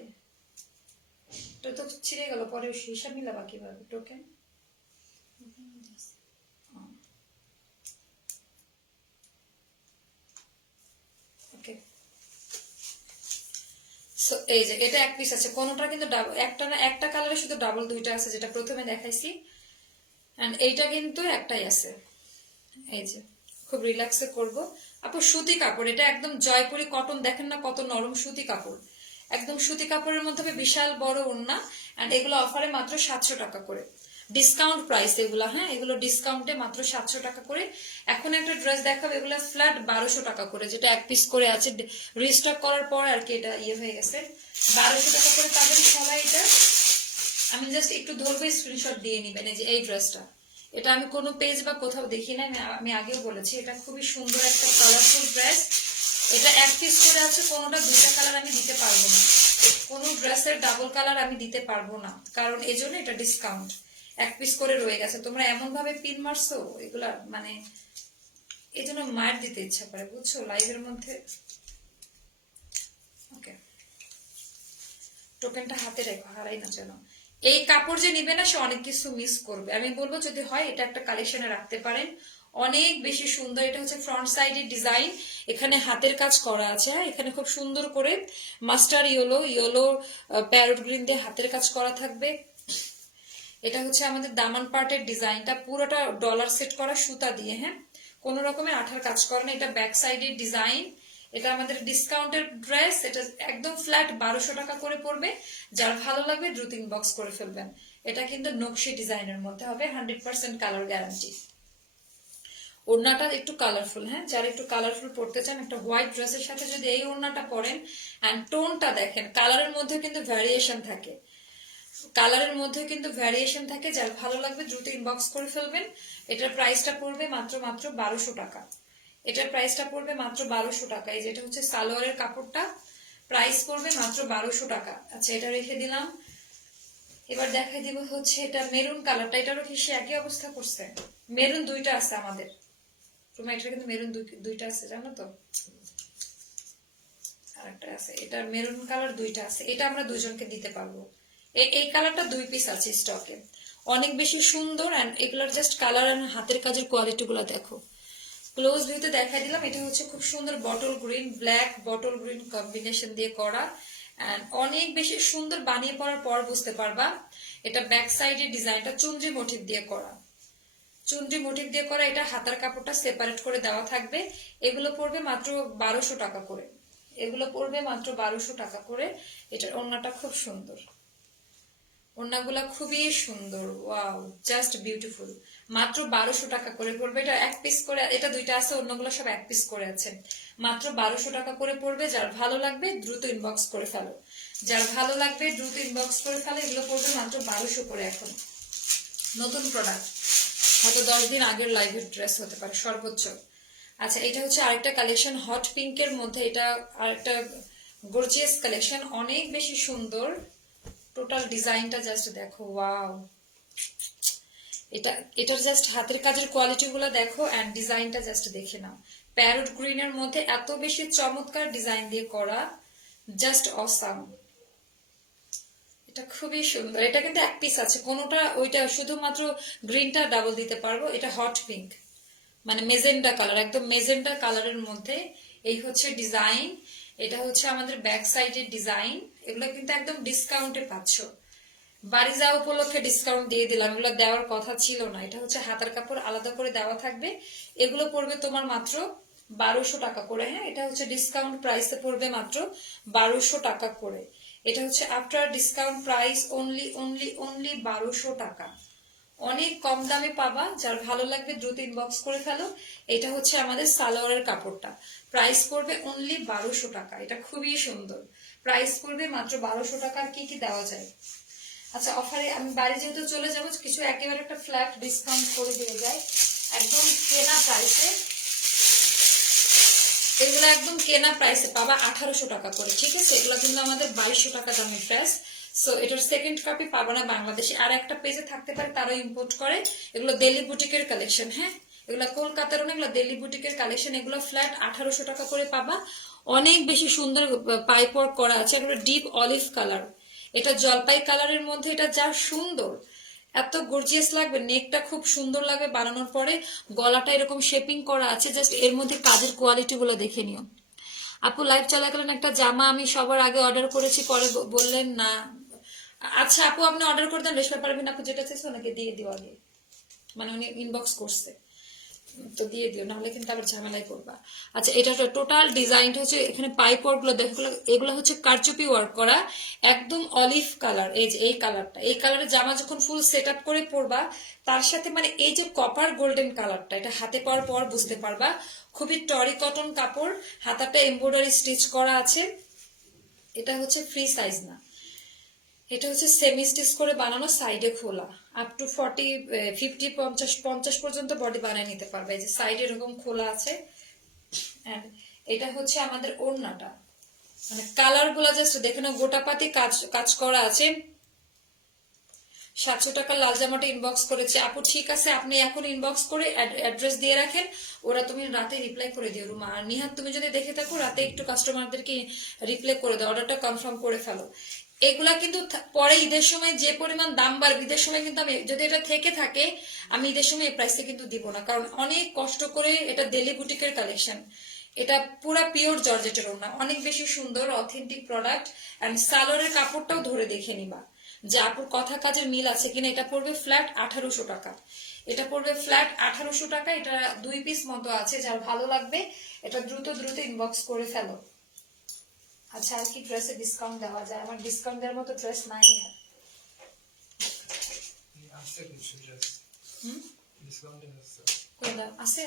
তো তো ছিঁড়ে গেল, পরে হিসাব মিলাবা কিভাবে টোকেন? সো এই যে এটা এক পিস আছে, কোনোটা কিন্তু একটা না, একটা কালারে শুধু ডাবল দুইটা আছে যেটা প্রথমে দেখাইছি, এন্ড এইটা কিন্তু একটাই আছে। এই যে খুব রিল্যাক্সে করব আপু। সুতি কাপড়, এটা একদম জয়পুরি কটন, দেখেন না কত নরম সুতি কাপড়, একদম সুতি কাপড়ের মধ্যে বিশাল বড় ওড়না। এন্ড এগুলো অফারে মাত্র 700 টাকা করে, ডিসকাউন্ট প্রাইস এগুলো। হ্যাঁ, এগুলো ডিসকাউন্টে মাত্র 700 টাকা করে। এখন একটা ড্রেস দেখাবো, এগুলো ফ্ল্যাট 1200 টাকা করে, যেটা এক পিস করে আছে, রিস্টক করার পর আর কি এটা ইয়ে হয়ে গেছে। 1200 টাকা করে পাবেন সবাই এটা। আমি জাস্ট একটু ধরবো, স্ক্রিনশট দিয়ে নিবেন। এই যে এই ড্রেসটা, এটা আমি কোনো পেজ বা কোথাও দেখি না, আমি আগেও বলেছি, এটা খুবই সুন্দর একটা কালারফুল ড্রেস। এটা এক পিস করে আছে, কোনোটা দুইটা কালার আমি দিতে পারবো না, কোনো ড্রেসের ডাবল কালার আমি দিতে পারবো না, কারণ এই জন্য এটা ডিসকাউন্ট, এক পিস করে রয়ে গেছে। তোমরা এমন ভাবে পিন মারছো এগুলা, মানে এই জন্য মার দিতে ইচ্ছা করে, বুঝছো, লাইভের মধ্যে। ওকে, টোকেনটা হাতে রেখো, হারাই না যেন। এই কাপড় যে নিবে না সে অনেক কিছু মিস করবে। আমি বলবো যদি হয় এটা একটা কালেকশনে রাখতে পারেন, অনেক বেশি সুন্দর। এটা হচ্ছে ফ্রন্ট সাইডের ডিজাইন, এখানে হাতের কাজ করা আছে। হ্যাঁ, এখানে খুব সুন্দর করে মাস্টার ইয়েলো প্যারট গ্রিন দিয়ে হাতের কাজ করা থাকবে। এটা হচ্ছে আমাদের দামান পার্টের ডিজাইনটা, পুরোটা ডলার সেট করা সুতা দিয়ে। হ্যাঁ, কোন রকমের আঠার কাজ করে না। এটা ব্যাক সাইডের ডিজাইন, এটা আমাদের ডিসকাউন্টের ড্রেস। এটা একদম ফ্ল্যাট 1200 টাকা করে পড়বে। যার ভালো লাগবে দ্রুত ইনবক্স করে ফেলবেন। এটা কিন্তু নকশি ডিজাইনের মধ্যে হবে, 100% কালার গ্যারান্টি। ওড়নাটা একটু কালারফুল। হ্যাঁ, যারা একটু কালারফুল পড়তে চান, একটা হোয়াইট ড্রেসের সাথে যদি এই ওড়নাটা পরেন, এন্ড টোনটা দেখেন, কালারের মধ্যে কিন্তু ভ্যারিয়েশন থাকে, কালারের মধ্যে কিন্তু ভ্যারিয়েশন থাকে। যার ভালো লাগবে দ্রুত ইনবক্স করে ফেলবেন। এটার প্রাইসটা পড়বে মাত্র 1200 টাকা। এটার প্রাইসটা পড়বে মাত্র 1200 টাকা। এই যেটা হচ্ছে সালোয়ারের কাপড়টা, প্রাইস পড়বে মাত্র 1200 টাকা। আচ্ছা, এটা রেখে দিলাম। এবার দেখাই দিব হচ্ছে এটা মেরুন কালারটা, এটারও কি সে একই অবস্থা করছে। মেরুন দুইটা আছে আমাদের, তোমার এটা কিন্তু মেরুন দুইটা আছে, জানো তো, আরেকটা আছে। এটা মেরুন কালার দুইটা আছে, এটা আমরা দুজনকে দিতে পারবো। এই কালারটা 2 পিস আছে স্টকে, অনেক বেশি সুন্দর। এন্ড এগুলোর জাস্ট কালার এন্ড হাতের কাজের কোয়ালিটি গুলো দেখো। ক্লোজ ভিউতে দেখাই দিলাম। এটা হচ্ছে খুব সুন্দর bottle green, black bottle green combination দিয়ে করা, এন্ড অনেক বেশি সুন্দর। বানিয়ে পড়ার পর বুঝতে পারবা। এটা ব্যাক সাইডের ডিজাইনটা চুনরি মোটিভ দিয়ে করা, চুনরি মোটিভ দিয়ে করা। এটা হাতার কাপড়টা সেপারেট করে দেওয়া থাকবে। এগুলো পড়বে মাত্র 1200 টাকা করে, এগুলো পড়বে মাত্র 1200 টাকা করে। এটার ওড়নাটা খুব সুন্দর, ওড়নাগুলা খুবই সুন্দর, ওয়াও, জাস্ট বিউটিফুল। মাত্র 1200 টাকা করে পড়বে। এটা এক পিস করে, এটা দুইটা আছে, অন্যগুলো সব এক পিস করে আছে। মাত্র 1200 টাকা করে পড়বে। যার ভালো লাগবে দ্রুত ইনবক্স করে ফেলো, যার ভালো লাগবে দ্রুত ইনবক্স করে ফেলো। এগুলো পড়বে মাত্র 1200 করে। এখন নতুন প্রোডাক্ট, হয়তো 10 দিন আগের লাইভের ড্রেস হতে পারে সর্বোচ্চ। আচ্ছা, এটা হচ্ছে আরেকটা কালেকশন হট পিঙ্কের মধ্যে, এটা আরেকটা গর্জিয়াস কালেকশন, অনেক বেশি সুন্দর। টোটাল ডিজাইনটা জাস্ট দেখো, ওয়াও। এটার জাস্ট হাতের কাজের কোয়ালিটি গুলো দেখো, এন্ড ডিজাইনটা জাস্ট দেখে নাও। প্যারট গ্রিনের মধ্যে এত বেশি চমৎকার ডিজাইন দিয়ে করা, জাস্ট অসাম। এটা খুবই সুন্দর। এটা কিন্তু এক পিস আছে, কোনোটা ওইটা শুধুমাত্র গ্রিনটা ডাবল দিতে পারবো। এটা হট পিঙ্ক, মানে মেজেন্ডা কালার, একদম মেজেন্ডা কালারের মধ্যে। এই হচ্ছে ডিজাইন, এটা হচ্ছে আমাদের ব্যাক সাইডের ডিজাইন। এগুলো কিন্তু একদম ডিসকাউন্টে পাচ্ছ, বাড়ি যাওয়া উপলক্ষে ডিসকাউন্ট দিয়ে দিলাম, এগুলো দেওয়ার কথা ছিল না। এটা হচ্ছে হাতার কাপড় আলাদা করে দেওয়া থাকবে। এগুলো পড়বে তোমার মাত্র 1200 টাকা করে। হ্যাঁ, এটা হচ্ছে ডিসকাউন্ট প্রাইসে পড়বে মাত্র 1200 টাকা করে। এটা হচ্ছে আফটার ডিসকাউন্ট প্রাইস অনলি 1200 টাকা। অনেক কম দামে পাবা। যার ভালো লাগবে দ্রুত ইনবক্স করে ফেলো। এটা হচ্ছে আমাদের সালোয়ারের কাপড়টা, প্রাইস পড়বে অনলি 1200 টাকা। এটা খুবই সুন্দর, প্রাইস পড়বে মাত্র 1200 টাকা। আর কি কি দেওয়া যায়? আচ্ছা, অফারে আমি বাড়ি যেহেতু চলে যাবো, কিছু একেবারে একটা ফ্ল্যাট ডিসকাউন্ট করে দিয়ে যায়, একদম কেনা প্রাইসে। এগুলো একদম কেনা প্রাইসে পাবা 1800 টাকা করে, ঠিক আছে? এগুলো কিন্তু আমাদের 2200 টাকা দামের ড্রেস। সো এটার সেকেন্ড কপি পাবো না বাংলাদেশে, আর একটা পেজে থাকতে পারে, তারাও ইম্পোর্ট করে। এগুলো দিল্লি বুটিকের কালেকশন। হ্যাঁ, এগুলো কলকাতার না, এগুলো দিল্লি বুটিকের কালেকশন। এগুলো ফ্ল্যাট 1800 টাকা করে পাবা। অনেক বেশি সুন্দর পাইপ ওয়ার্ক করা আছে, একটা ডিপ অলিভ কালার, এটা জলপাই কালারের মধ্যে। এটা যা সুন্দর, এত গর্জিয়াস লাগবে, নেকটা খুব সুন্দর লাগবে বানানোর পরে। গলাটা এরকম শেপিং করা আছে, জাস্ট এর মধ্যে কাজের কোয়ালিটি গুলো দেখে নিও। আপু লাইভ চলাকালীন একটা জামা আমি সবার আগে অর্ডার করেছি, পরে বললেন না। আচ্ছা আপু, আপনি অর্ডার করে দেন, রেশমা পারবেন আপু যেটা চাইছে ওনাকে দিয়ে দিও আগে, মানে উনি ইনবক্স করছে, তো দিয়ে দিও, নাহলে কিন্তু আবার ঝামেলায় পড়বা। আচ্ছা, এটা টোটাল ডিজাইনটা হচ্ছে, এখানে পাইপ ওয়ার্ক গুলো দেখো, এগুলো হচ্ছে কারচুপি ওয়ার্ক করা, একদম অলিভ কালার। এই যে এই কালারটা, এই কালারের জামা যখন ফুল সেট আপ করে পরবা, তার সাথে মানে এই যে কপার গোল্ডেন কালারটা, এটা হাতে পাওয়ার পর বুঝতে পারবা। খুবই টরি কটন কাপড়, হাতাটা এমব্রয়ডারি স্টিচ করা আছে। এটা হচ্ছে ফ্রি সাইজ না, এটা হচ্ছে সেমি স্টিচ করে বানানো, সাইডে খোলা, আপ টু 50 পর্যন্ত বডি বানিয়ে নিতে পারবে। এই যে সাইডে এরকম খোলা আছে। And এটা হচ্ছে আমাদের ওড়নাটা, মানে কালার গুলা জাস্ট দেখে না, গোটাপাতি কাজ কাজ করা আছে। 700 টাকা লাল জামাটা ইনবক্স করেছে আপু, ঠিক আছে আপনি এখন ইনবক্স করে অ্যাড্রেস দিয়ে রাখেন, ওরা তুমি রাতে রিপ্লাই করে দিও রুমা। আর নিহাত তুমি যদি দেখে থাকো, রাতে একটু কাস্টমারদেরকে রিপ্লাই করে দাও, অর্ডারটা কনফার্ম করে ফেলো। এগুলা কিন্তু পরে ঈদের সময় যে পরিমাণ দাম বাড়বে, ঈদের সময় কিন্তু আমি যদি এটা থেকে থাকে, আমি ঈদের সময় এই প্রাইসে কিন্তু দিব না, কারণ অনেক কষ্ট করে এটা ডেলি বুটিকের কালেকশন। এটা পুরা পিওর জর্জেটের ওড়না, অনেক বেশি সুন্দর অথেন্টিক প্রোডাক্ট। এন্ড সালোয়ারের কাপড়টাও ধরে দেখে নিবা যে আপুর কথা কাজের মিল আছে কিনা। এটা পড়বে ফ্ল্যাট 1800 টাকা, এটা পড়বে ফ্ল্যাট 1800 টাকা। এটা 2 পিস মতো আছে, যার ভালো লাগবে এটা দ্রুত দ্রুত ইনবক্স করে ফেলো। আচ্ছা, আর কি ড্রেসে ডিসকাউন্ট দেওয়া যায়? আমার ডিসকাউন্ট দেওয়ার মতো ড্রেস নাই আর। আছে কিছু ড্রেস ডিসকাউন্টে আছে। কোনটা আছে?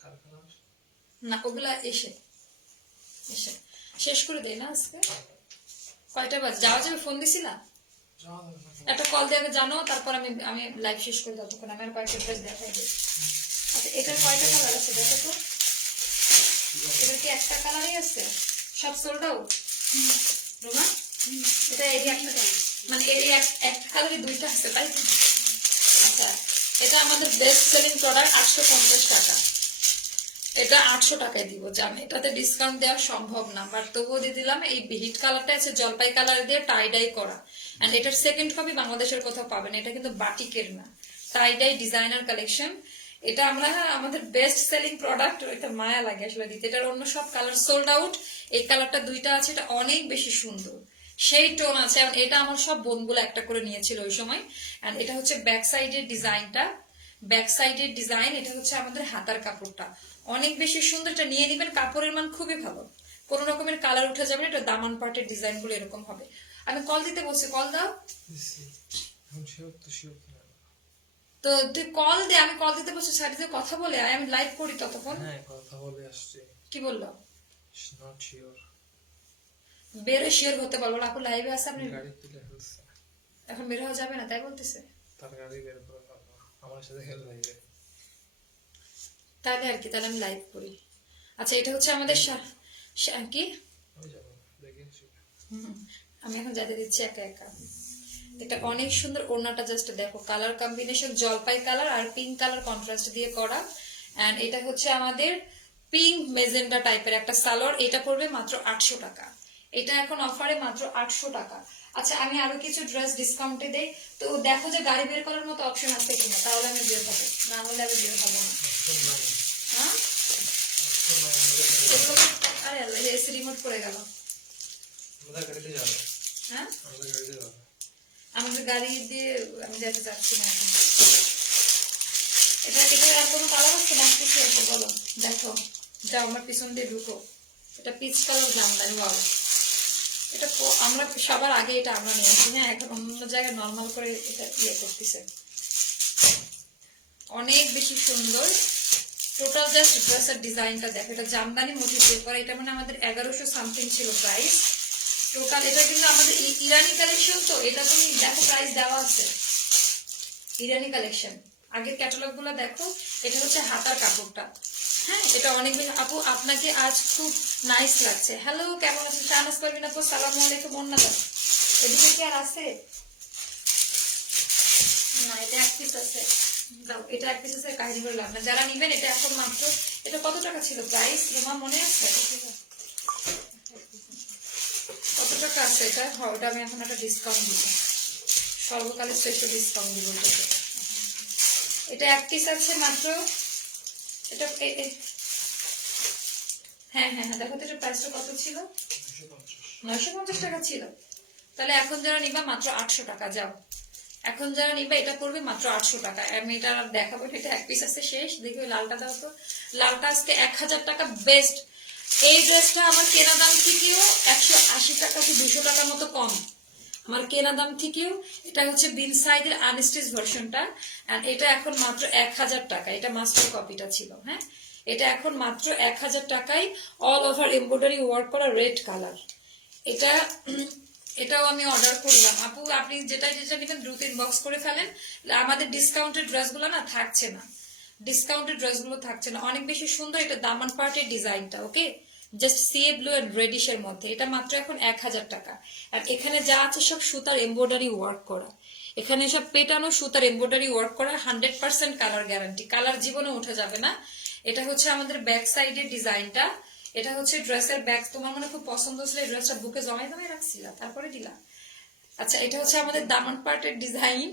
কারখানার না, ওগুলা এসে এসে শেষ করে দেয় না আজকে। কয়টা বাজে যাওয়া যাবে? ফোন দিছিলা? যাওয়া যাবে না। একটা কল দিয়ে আগে জানো, তারপর আমি আমি লাইভ শেষ করে দেবো, তখন আমি আর কয়েকটা ড্রেস দেখাই দিই। আচ্ছা, এটার কয়টা কালার আছে দেখো তো। এটা কি একটা কালারই আছে? সব সোল্ড আউট রুমা? এটা এরই একটা, মানে এরই একটা কালারই দুইটা আছে, তাই তো? আচ্ছা, এটা আমাদের বেস্ট সেলিং প্রোডাক্ট, 850 টাকা। এটা 800 টাকায় দিব, জানি এটাতে ডিসকাউন্ট দেওয়া সম্ভব না, বাট তবুও দিয়ে দিলাম। এই হিট কালারটা আছে জলপাই কালার দিয়ে টাই ডাই করা, এন্ড এটার সেকেন্ড কপি বাংলাদেশের কোথাও পাবেন। এটা কিন্তু বাটিকের না, টাই ডাই ডিজাইনার কালেকশন। এটা আমরা আমাদের বেস্ট সেলিং প্রোডাক্ট, এটা মায়া লাগে আসলে দিতে। এটার অন্য সব কালার সোল্ড আউট, এই কালারটা দুইটা আছে, এটা অনেক বেশি সুন্দর, সেই টোন আছে। এবং এটা আমার সব বোনগুলো একটা করে নিয়েছিল ওই সময়। এন্ড এটা হচ্ছে ব্যাক সাইডের ডিজাইনটা, ব্যাক সাইডের ডিজাইন। এটা হচ্ছে আমাদের হাতার কাপড়টা, অনেক বেশি সুন্দর। এটা নিয়ে নিবেন, কাপড়ের মান খুবই ভালো, কোন রকমের কালার উঠে যাবে না। এটা দামান পার্টের ডিজাইন গুলো এরকম হবে। আমি কল দিতে বলছি, কল দাও। এখন শিওর তো শিওর না। তো তুই কল দে, আমি কল দিতে বলছি, সাইডে কথা বলে আয়, আমি লাইভ করি ততক্ষণ। হ্যাঁ, কথা বলে আসছে। কি বললো? Not sure. বেরো শিওর হতে পারবো না, আপু লাইভে আছে, আপনি গাড়ি তুলে ফেলছে। এখন বের হওয়া যাবে না তাই বলতেছে। তার গাড়ি বের করে ফেলবো, আমার সাথে হেল লাগবে। তাহলে আর কি, তাহলে আমি লাইভ করি। আচ্ছা, এটা হচ্ছে আমাদের কি, আমি যাবো দেখে। আমি এখন যাতে দিচ্ছি একা একা। এটা অনেক সুন্দর ওড়নাটা, জাস্ট দেখো কালার কম্বিনেশন, জলপাই কালার আর পিঙ্ক কালার কন্ট্রাস্ট দিয়ে করা। এন্ড এটা হচ্ছে আমাদের পিঙ্ক মেজেন্ডা টাইপের একটা সালোয়ার। এটা পড়বে মাত্র 800 টাকা। এটা এখন অফারে মাত্র 800 টাকা। আচ্ছা, আমি আরো কিছু ড্রেস ডিসকাউন্টে দেই, তো দেখো যে গাড়ি বের করার মতো অপশন আছে কিনা, তাহলে আমি বের হবো, না হলে আমি বের হবো না। হ্যাঁ, আরে আল্লাহ, এসি রিমোট পড়ে গেল। আমাদের গাড়িতে যাবে। হ্যাঁ, আমাদের গাড়িতে যাবে। আমাদের গাড়ি দিয়ে আমি যেতে চাচ্ছি না এখন। এটা আর কোনো কালার আছে না? কিছু আছে বলো, দেখো, যাও আমার পিছন দিয়ে ঢুকো। এটা পিচ কালার জামদানি, বলো। এটা আমরা সবার আগে এটা আমরা নিয়েছি, হ্যাঁ, এখন অন্য জায়গায় নর্মাল করে এটা ইয়ে করতেছে। অনেক বেশি সুন্দর, টোটাল জাস্ট ড্রেসের ডিজাইনটা দেখো। এটা জামদানি মোটিভ করা, এটা মানে আমাদের 1100 সামথিং ছিল প্রাইস টোটাল। এটা কিন্তু আমাদের ইরানি কালেকশন, তো এটা তুমি দেখো প্রাইস দেওয়া আছে, ইরানি কালেকশন। আগের ক্যাটালগ গুলো দেখো। এটা হচ্ছে হাতার কাপড়টা, হ্যাঁ, এটা অনেক বেশি। আপু আপনাকে আজ খুব নাইস লাগছে। হ্যালো, কেমন আছেন? শাহনাজ পারভিন আপু, সালামু আলাইকুম। অন্যদা এদিকে কি আর আছে? না, এটা এক পিস আছে, দাও। এটা এক পিস আছে, কাহিনী করে লাভ না। যারা নিবেন এটা এখন মাত্র, এটা কত টাকা ছিল প্রাইস রুমা, মনে আছে কত টাকা আছে এটা? ওটা আমি এখন একটা ডিসকাউন্ট দিব, সর্বকালের শ্রেষ্ঠ ডিসকাউন্ট দিব এটাকে। এটা এক পিস আছে মাত্র, এটা হ্যাঁ হ্যাঁ হ্যাঁ, দেখো তো এটার প্রাইসটা কত ছিল? 950 950 টাকা ছিল। তাহলে এখন যারা নিবা মাত্র 800 টাকা। যাও, এখন যারা নিবা এটা পড়বে মাত্র 800 টাকা। আমি এটা আর দেখাবো না, এটা এক পিস আছে শেষ। দেখি ওই লালটা দাও তো। লালটা আজকে 1000 টাকা বেস্ট। এই ড্রেসটা আমার কেনা দাম থেকেও 180 টাকা কি 200 টাকার মতো কম। আমার কেনা দাম থেকেও এটা হচ্ছে বিন সাইজের আনস্টিচ ভার্সনটা, আর এটা এখন মাত্র 1000 টাকা। এটা মাস্টার কপিটা ছিল। হ্যাঁ, এটা এখন মাত্র 1000 টাকায় অল ওভার এমব্রয়ডারি ওয়ার্ক করা রেড কালার। এটা এটাও আমি অর্ডার করলাম। আপু আপনি যেটা যেটা নেবেন দ্রুত ইনবক্স করে ফেলেন। আমাদের ডিসকাউন্টেড ড্রেসগুলো না থাকছে না, ডিসকাউন্টেড ড্রেসগুলো থাকছে না। অনেক বেশি সুন্দর এটা দামান পার্টের ডিজাইনটা। Okay, just see blue and reddish এর মধ্যে। এটা মাত্র এখন 1000 টাকা। আর এখানে যা আছে সব সুতার এমব্রয়ডারি ওয়ার্ক করা। এখানে সব পেটানো সুতার এমব্রয়ডারি ওয়ার্ক করা, 100% কালার গ্যারান্টি। কালার জীবনে উঠে যাবে না। এটা হচ্ছে আমাদের ব্যাক সাইডের ডিজাইনটা। এটা হচ্ছে ড্রেসের ব্যাক। তোমার মনে খুব পছন্দ ছিল এই ড্রেসটা, বুকে জমাই জমাই রাখছিলা, তারপরে দিলা। আচ্ছা, এটা হচ্ছে আমাদের দামান পার্টের ডিজাইন।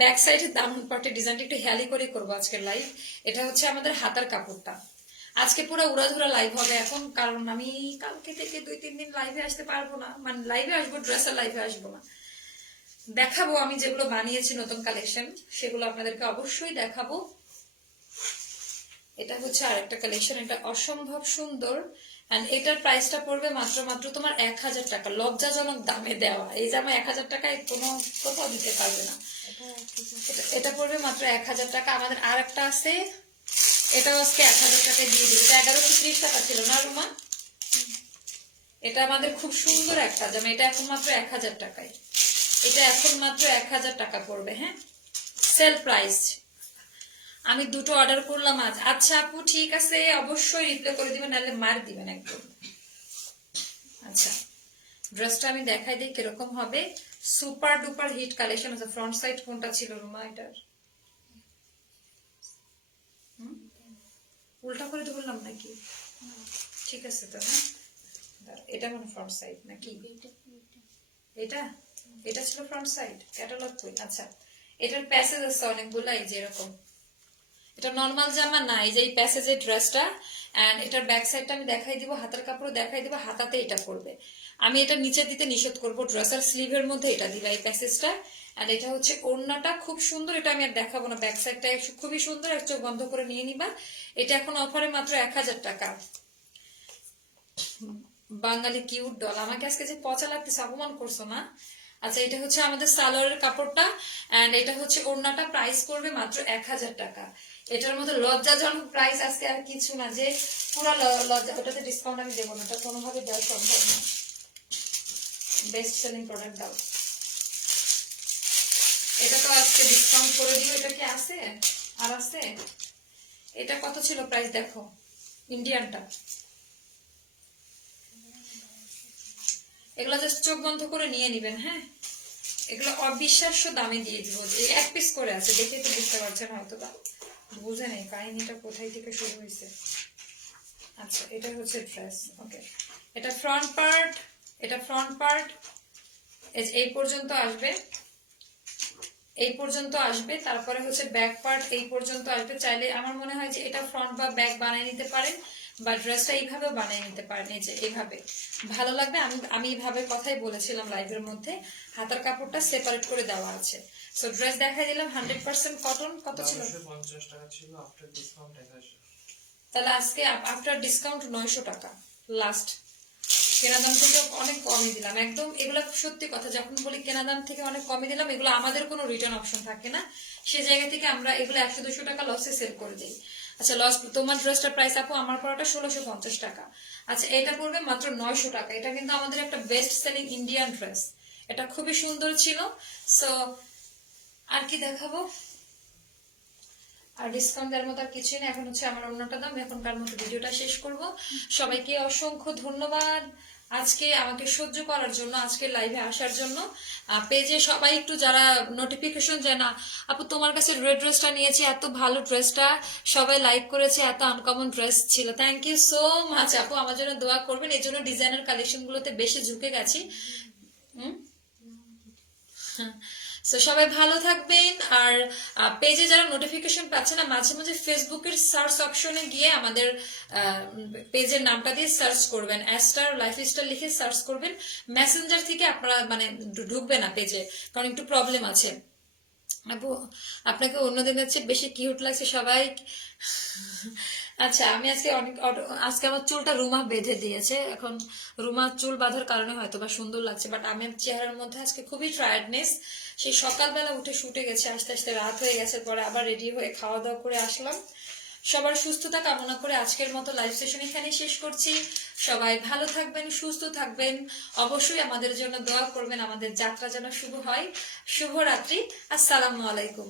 ব্যাক সাইডের দামান পার্টের ডিজাইনটা একটু হেয়ালি করে করবো আজকের লাইভ। এটা হচ্ছে আমাদের হাতার কাপড়টা। আজকে পুরো উড়াধুরা লাইভ হবে এখন, কারণ আমি কালকে থেকে 2-3 দিন লাইভে আসতে পারবো না। মানে লাইভে আসবো, ড্রেসের লাইভে আসবো না। দেখাবো আমি যেগুলো বানিয়েছি নতুন কালেকশন, সেগুলো আপনাদেরকে অবশ্যই দেখাবো। এটা হচ্ছে আরেকটা কালেকশন, এটা অসম্ভব সুন্দর। এন্ড এটার প্রাইসটা পড়বে মাত্র মাত্র তোমার 1000 টাকা। লজ্জাজনক দামে দেওয়া এই জামা 1000 টাকায় কোনো কোথাও দিতে পারবে না। এটা পড়বে মাত্র 1000 টাকা। আমাদের আর একটা আছে, এটাও আজকে 1000 টাকায় দিয়ে দিই। এটা 1130 টাকা ছিল না রুমা? এটা আমাদের খুব সুন্দর একটা জামা। এটা এখন মাত্র 1000 টাকায়। এটা এখন মাত্র 1000 টাকা পড়বে। হ্যাঁ, সেল প্রাইস। আমি দুটো অর্ডার করলাম আজ। আচ্ছা আপু ঠিক আছে, অবশ্যই রিপ্লাই করে দিবেন, নাহলে মার দিবেন একদম। আচ্ছা, ড্রেসটা আমি দেখাই দিই কিরকম হবে। সুপার ডুপার হিট কালেকশন আছে। ফ্রন্ট সাইড কোনটা ছিল রুমা এটার? উল্টা করে ধরলাম নাকি? ঠিক আছে তো। হ্যাঁ, এটা মানে ফ্রন্ট সাইড নাকি? এটা এটা ছিল ফ্রন্ট সাইড। ক্যাটালগ কই? আচ্ছা, এটার প্যাসেজ আছে অনেকগুলো, এই যে এরকম। এটা নরমাল জামা না, এই যে এই প্যাসেজের ড্রেসটা। এন্ড এটার ব্যাক সাইডটা আমি দেখাই দিব, হাতার কাপড় দেখাই দিব। হাতাতে এটা পড়বে। আমি এটা নিচে দিতে নিষেধ করবো। ড্রেসের স্লিভের মধ্যে এটা দিবা এই প্যাসেজটা। এন্ড এটা হচ্ছে ওড়নাটা খুব সুন্দর। এটা আমি আর দেখাবো না। ব্যাক সাইডটা খুবই সুন্দর। এক চোখ বন্ধ করে নিয়ে নিবা। এটা এখন অফারে মাত্র 1000 টাকা। বাঙালি কিউট ডল, আমাকে আজকে যে পচা লাগতেছে, অপমান করছো না? আচ্ছা, এটা হচ্ছে আমাদের সালোয়ারের কাপড়টা। এন্ড এটা হচ্ছে ওড়নাটা। প্রাইস করবে মাত্র 1000 টাকা। এটার মধ্যে লজ্জাজনক প্রাইস আজকে আর কিছু না, যে পুরো লজ্জা। ওটাতে ডিসকাউন্ট আমি দেবো না, এটা কোনোভাবে দেওয়া সম্ভব না। বেস্ট সেলিং প্রোডাক্ট দাও। এটা তো আজকে ডিসকাউন্ট করে দিও। এটা কি আছে আর আছে? এটা কত ছিল প্রাইস দেখো, ইন্ডিয়ানটা। এগুলো জাস্ট চোখ বন্ধ করে নিয়ে নিবেন। হ্যাঁ, এগুলো অবিশ্বাস্য দামে দিয়ে দিব। এই এক পিস করে আছে, দেখে তো বুঝতে পারছেন হয়তো বা বুঝে নেই কাহিনীটা কোথায় থেকে শুরু হয়েছে। আচ্ছা, এটা হচ্ছে ড্রেস। ওকে, এটা ফ্রন্ট পার্ট। এটা ফ্রন্ট পার্ট এই পর্যন্ত আসবে, এই পর্যন্ত আসবে। তারপরে হচ্ছে ব্যাক পার্ট এই পর্যন্ত আসবে। চাইলে আমার মনে হয় যে এটা ফ্রন্ট বা ব্যাক বানিয়ে নিতে পারেন, বা ড্রেসটা এইভাবে বানিয়ে নিতে পারেন। এই যে এইভাবে ভালো লাগবে। আমি এইভাবে কথাই বলেছিলাম লাইভের মধ্যে। হাতার কাপড়টা সেপারেট করে দেওয়া আছে। সো ড্রেস দেখাই দিলাম 100% কটন। কত ছিল? 950 টাকা ছিল, আফটার ডিসকাউন্ট 1000। তাহলে আজকে আফটার ডিসকাউন্ট 900 টাকা লাস্ট। কেনা দাম থেকে অনেক কমই দিলাম একদম। এগুলো সত্যি কথা, যখন বলি কেনা দাম থেকে অনেক কমই দিলাম, এগুলো আমাদের কোনো রিটার্ন অপশন থাকে না। সে জায়গা থেকে আমরা এগুলো 100-200 টাকা লসে সেল করে দিই। আচ্ছা, লস। তোমার ড্রেসটার প্রাইস আপু আমার পড়াটা 1650 টাকা। আচ্ছা, এটা পড়বে মাত্র 900 টাকা। এটা কিন্তু আমাদের একটা বেস্ট সেলিং ইন্ডিয়ান ড্রেস। এটা খুবই সুন্দর ছিল। সো আর কি দেখাবো? আর ডিসকাউন্ট দেওয়ার মতো আর কিছুই না। এখন হচ্ছে আমার অন্যটা দাম। এখনকার মতো ভিডিওটা শেষ করব। সবাইকে অসংখ্য ধন্যবাদ আজকে আমাকে সহ্য করার জন্য, আজকে লাইভে আসার জন্য। পেজে সবাই একটু যারা নোটিফিকেশন যায় না, আপু তোমার কাছে রেড ড্রেসটা নিয়েছি, এত ভালো ড্রেসটা, সবাই লাইক করেছে, এত আনকমন ড্রেস ছিল। থ্যাংক ইউ সো মাচ আপু, আমার জন্য দোয়া করবেন। এই জন্য ডিজাইনার কালেকশন গুলোতে বেশি ঝুঁকে গেছি। তো সবাই ভালো থাকবেন। আর পেজে যারা নোটিফিকেশন পাচ্ছে না, মাঝে মাঝে ফেসবুকের সার্চ অপশনে গিয়ে আমাদের পেজের নামটা দিয়ে সার্চ করবেন, অ্যাস্টার লাইফস্টাইল লিখে সার্চ করবেন। মেসেঞ্জার থেকে আপনারা মানে ঢুকবে না পেজে, কারণ একটু প্রবলেম আছে। আপু আপনাকে অন্য দিনের চেয়ে বেশি কিউট লাগছে সবাই। আচ্ছা, আমি আজকে আমার চুলটা রুমা বেঁধে দিয়েছে, এখন রুমা চুল বাঁধার কারণে হয়তো বা সুন্দর লাগছে, বাট আমার চেহারার মধ্যে আজকে খুবই টায়ার্ডনেস। সেই সকালবেলা উঠে শুটে গেছে, আস্তে আস্তে রাত হয়ে গেছে, পরে আবার রেডি হয়ে খাওয়া দাওয়া করে আসলাম। সবার সুস্থতা কামনা করে আজকের মতো লাইভ সেশন এখানে শেষ করছি। সবাই ভালো থাকবেন, সুস্থ থাকবেন, অবশ্যই আমাদের জন্য দোয়া করবেন, আমাদের যাত্রা যেন শুভ হয়। শুভরাত্রি, আসসালামু আলাইকুম।